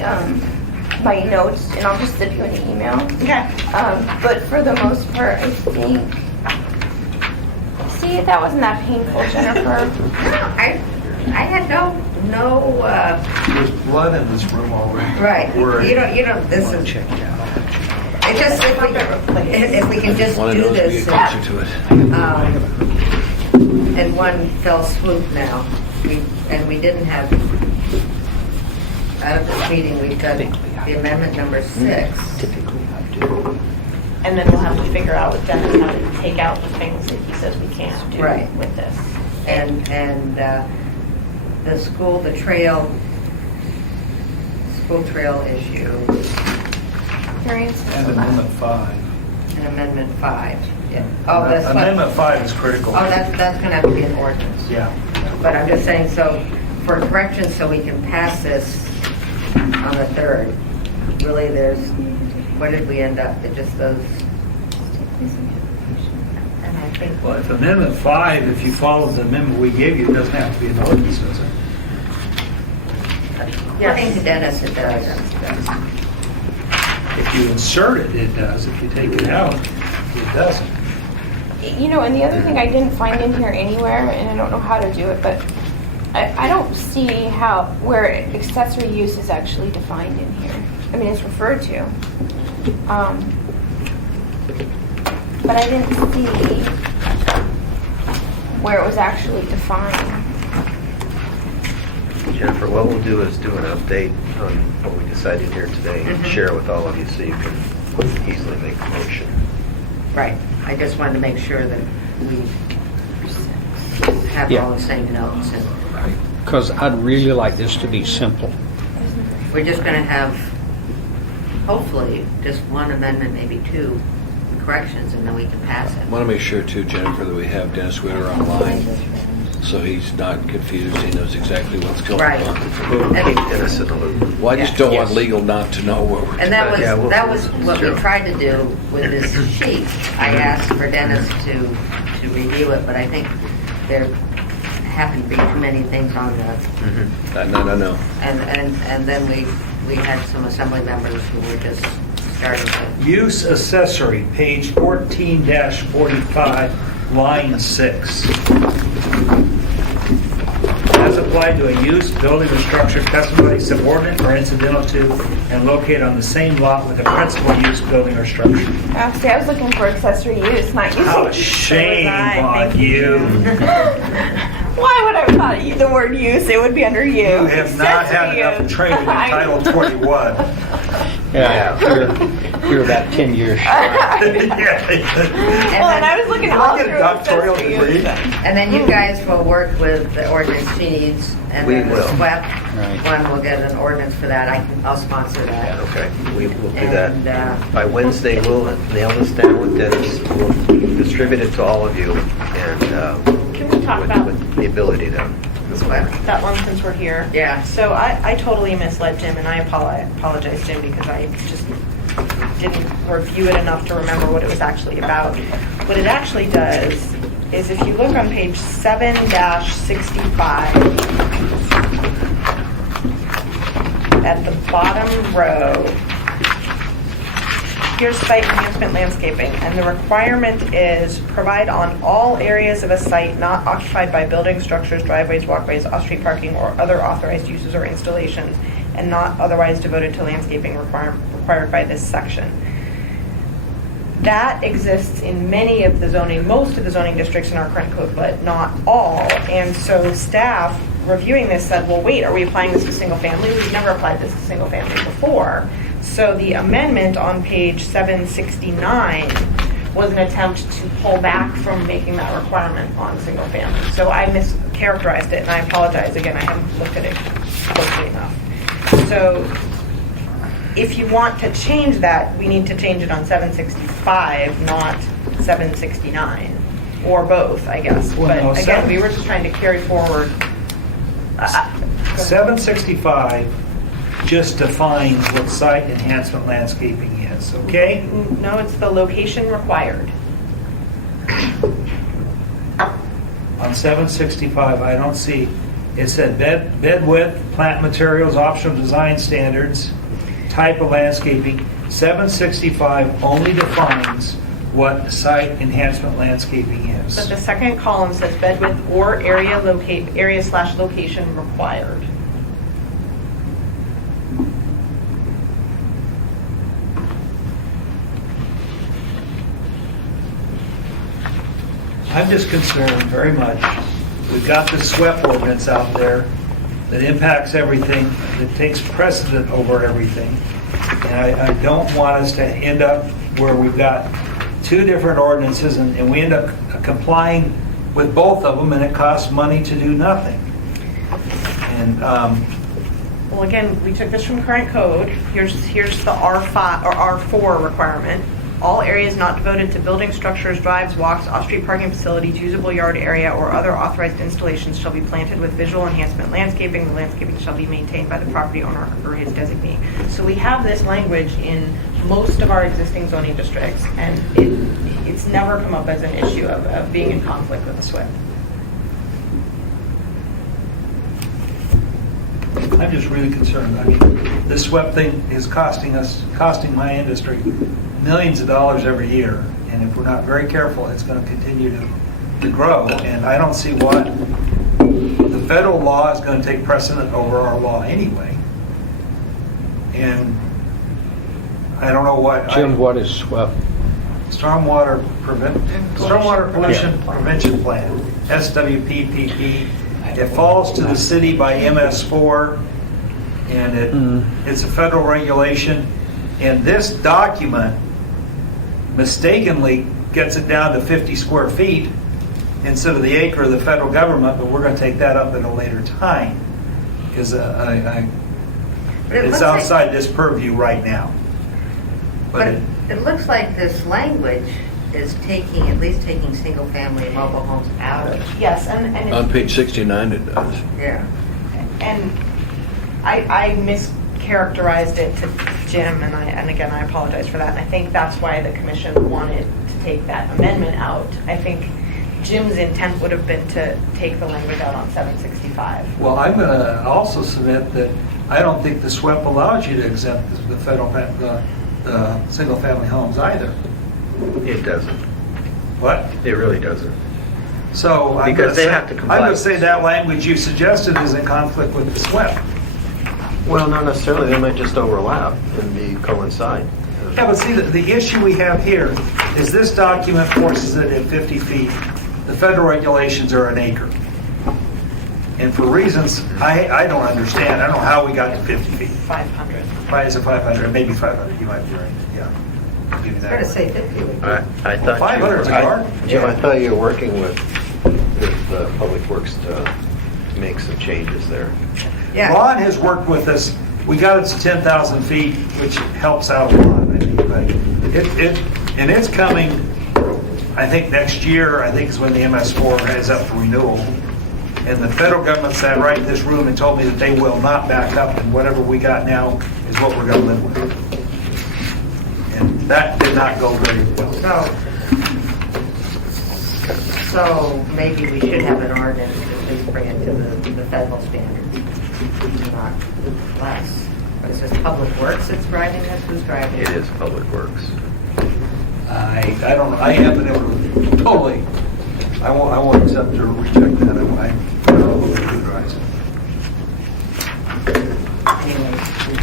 my notes, and I'll just send you an email. Okay. But for the most part, I think. See, that wasn't that painful, Jennifer. I had no. There's blood in this room already. Right. Word. You know. This is. It just if we can just One of do those, this get closer to it. in one fell swoop now. We didn't have. Out of this meeting, we've got the amendment number 6. Typically, I do. And then we'll have to figure out with Dennis how to take out the things that he says we can't do Right. with this. And the school trail issue, Variances And allowed. Amendment 5. and Amendment 5. Yeah. Oh, that's what. Amendment 5 is critical. Oh, that's going to have to be an ordinance. Yeah. But I'm just saying, so for corrections, so we can pass this on the 3rd, really what did we end up? It just those. And I think, Well, if Amendment 5, if you follow the amendment we gave you, it doesn't have to be an ordinance, does it? according to Dennis, it does. If you insert it, it does. If you take it out, it doesn't. And the other thing I didn't find in here anywhere, and I don't know how to do it, but I don't see where accessory use is actually defined in here. I mean, it's referred to. But I didn't see where it was actually defined. Jennifer, what we'll do is do an update on what we decided here today and share with all of you so you can easily make a motion. Right. I just wanted to make sure that we have all the same notes. And Because I'd really like this to be simple. we're just going to have, hopefully, just one amendment, maybe 2 corrections, and then we can pass I it. want to make sure too, Jennifer, that we have Dennis Witter online, so he's not confused, he knows exactly what's going Right. on. We'll keep Dennis in the loop. Well, I just Yeah. don't want Yes. legal not to know what we're And that was, Yeah, well, that was what we sure. tried to do with this sheet. I asked for Dennis to review it, but I think there happened to be too many things on the, No. and then we had some assembly members who were just starting to, Use accessory, page 14-45, line 6. As applied to a use, building, or structure customary, subordinate, or incidental to, and located on the same lot with a principal use, building, or structure. See, I was looking for accessory use, not use. How shame on you. Why would I have thought the word use? It would be under you. You have not had Accessory enough use. training in Title 21. Yeah, you're about 10 years short. Well, and I was looking all Can I get through a doctoral accessory use. degree? and then you guys will work with the ordinance she needs, and We then the will. SWEP Right. one will get an ordinance for that. I'll sponsor that. Okay, we will do And, that. By Wednesday, we'll nail this down with Dennis. We'll distribute it to all of you and Can we talk about with the ability to. that one since we're here? Yeah. So I totally misled Jim, and I apologize, Jim, because I just didn't review it enough to remember what it was actually about. What it actually does is if you look on page 7-65, at the bottom row, here's site enhancement landscaping, and the requirement is provide on all areas of a site not occupied by buildings, structures, driveways, walkways, off-street parking, or other authorized uses or installations, and not otherwise devoted to landscaping required by this section. That exists in many of the zoning, most of the zoning districts in our current code, but not all. And so staff reviewing this said, well, wait, are we applying this to single family? We've never applied this to single family before. So the amendment on page 769 was an attempt to pull back from making that requirement on single family. So I mischaracterized it, and I apologize. Again, I haven't looked at it closely enough. So if you want to change that, we need to change it on 765, not 769, or both, I guess. Well, But no, again, we were just trying to carry forward. 765 just defines what site enhancement landscaping is, okay? No, it's the location required. On 765, I don't see, it said bed width, plant materials, optional design standards, type of landscaping. 765 only defines what site enhancement landscaping is. But the second column says bed width or area/location required. I'm just concerned very much, we've got this SWEP ordinance out there that impacts everything, that takes precedent over everything. And I don't want us to end up where we've got two different ordinances and we end up complying with both of them and it costs money to do nothing. And Well, again, we took this from current code. Here's the R5 or R4 requirement. All areas not devoted to building structures, drives, walks, off-street parking facilities, usable yard area, or other authorized installations shall be planted with visual enhancement landscaping. The landscaping shall be maintained by the property owner or his designee. So we have this language in most of our existing zoning districts, and it's never come up as an issue of being in conflict with the SWIP. I'm just really concerned. I mean, this SWEP thing is costing my industry millions of dollars every year. And if we're not very careful, it's going to continue to grow. And I don't see what the federal law is going to take precedent over our law anyway. And I don't know what. Jim, what is SWEP? Stormwater Pollution Prevention Plan, SWPPP. It falls to the city by MS4, and it's a federal regulation. And this document mistakenly gets it down to 50 square feet instead of the acre of the federal government, but we're going to take that up at a later time because it's outside this purview right now. But it looks like this language is at least taking single-family mobile homes out of it. Yes, and it's, On page 69 it does. Yeah. and I mischaracterized it to Jim, and again, I apologize for that. And I think that's why the commission wanted to take that amendment out. I think Jim's intent would have been to take the language out on 765. Well, I'm going to also submit that I don't think the SWEP allows you to exempt the federal, the single-family homes either. It doesn't. What? It really doesn't. So I'm Because gonna they have to comply. I'm going to say that language you suggested is in conflict with the SWEP. Well, not necessarily. They might just overlap and coincide. Yeah, but see, the issue we have here is this document forces it at 50 feet. The federal regulations are an acre. And for reasons I don't understand, I don't know how we got to 50 feet. 500. Why is it 500? Maybe 500, you might be right, yeah. I'll give you I'm going to that. say 50. I thought 500 is a yard. Jim, I thought you were working with Public Works to make some changes there. Yeah. Ron has worked with us. We got it to 10,000 feet, which helps out a lot, I think. But and it's coming, I think next year, I think is when the MS4 is up for renewal. And the federal government sat right in this room and told me that they will not back up, and whatever we got now is what we're going to live with. And that did not go very well. So maybe we should have an ordinance to at least bring it to the federal standards, not less. Is this Public Works that's driving this? Who's driving It it? is Public Works. I don't know, I haven't been able to totally, I won't accept or reject that. I don't know who drives it. Anyways, we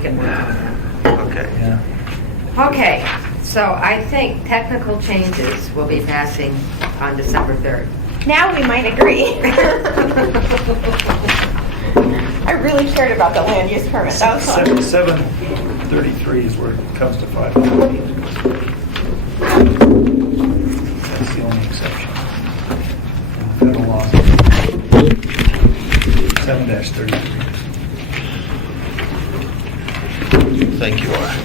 can work on that. Okay. Yeah. Okay, so I think technical changes will be passing on December 3rd. Now we might agree. I really cared about the land use permit. That was fun. 733 is where it comes to 500 feet. That's the only exception. In the federal law. 7-33. Thank you, Art.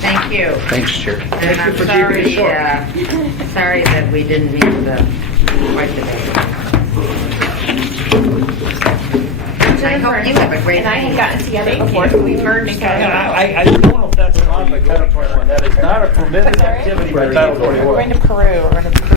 Thank you. Thanks, Chair. And I'm for keeping it short. sorry that we didn't meet quite the day. I hope you have a great And I had night. gotten together before, so we merged. I don't know if that's not the Title 21. That is not a permitted activity by Title 21. We're going to Peru. We're going to Peru.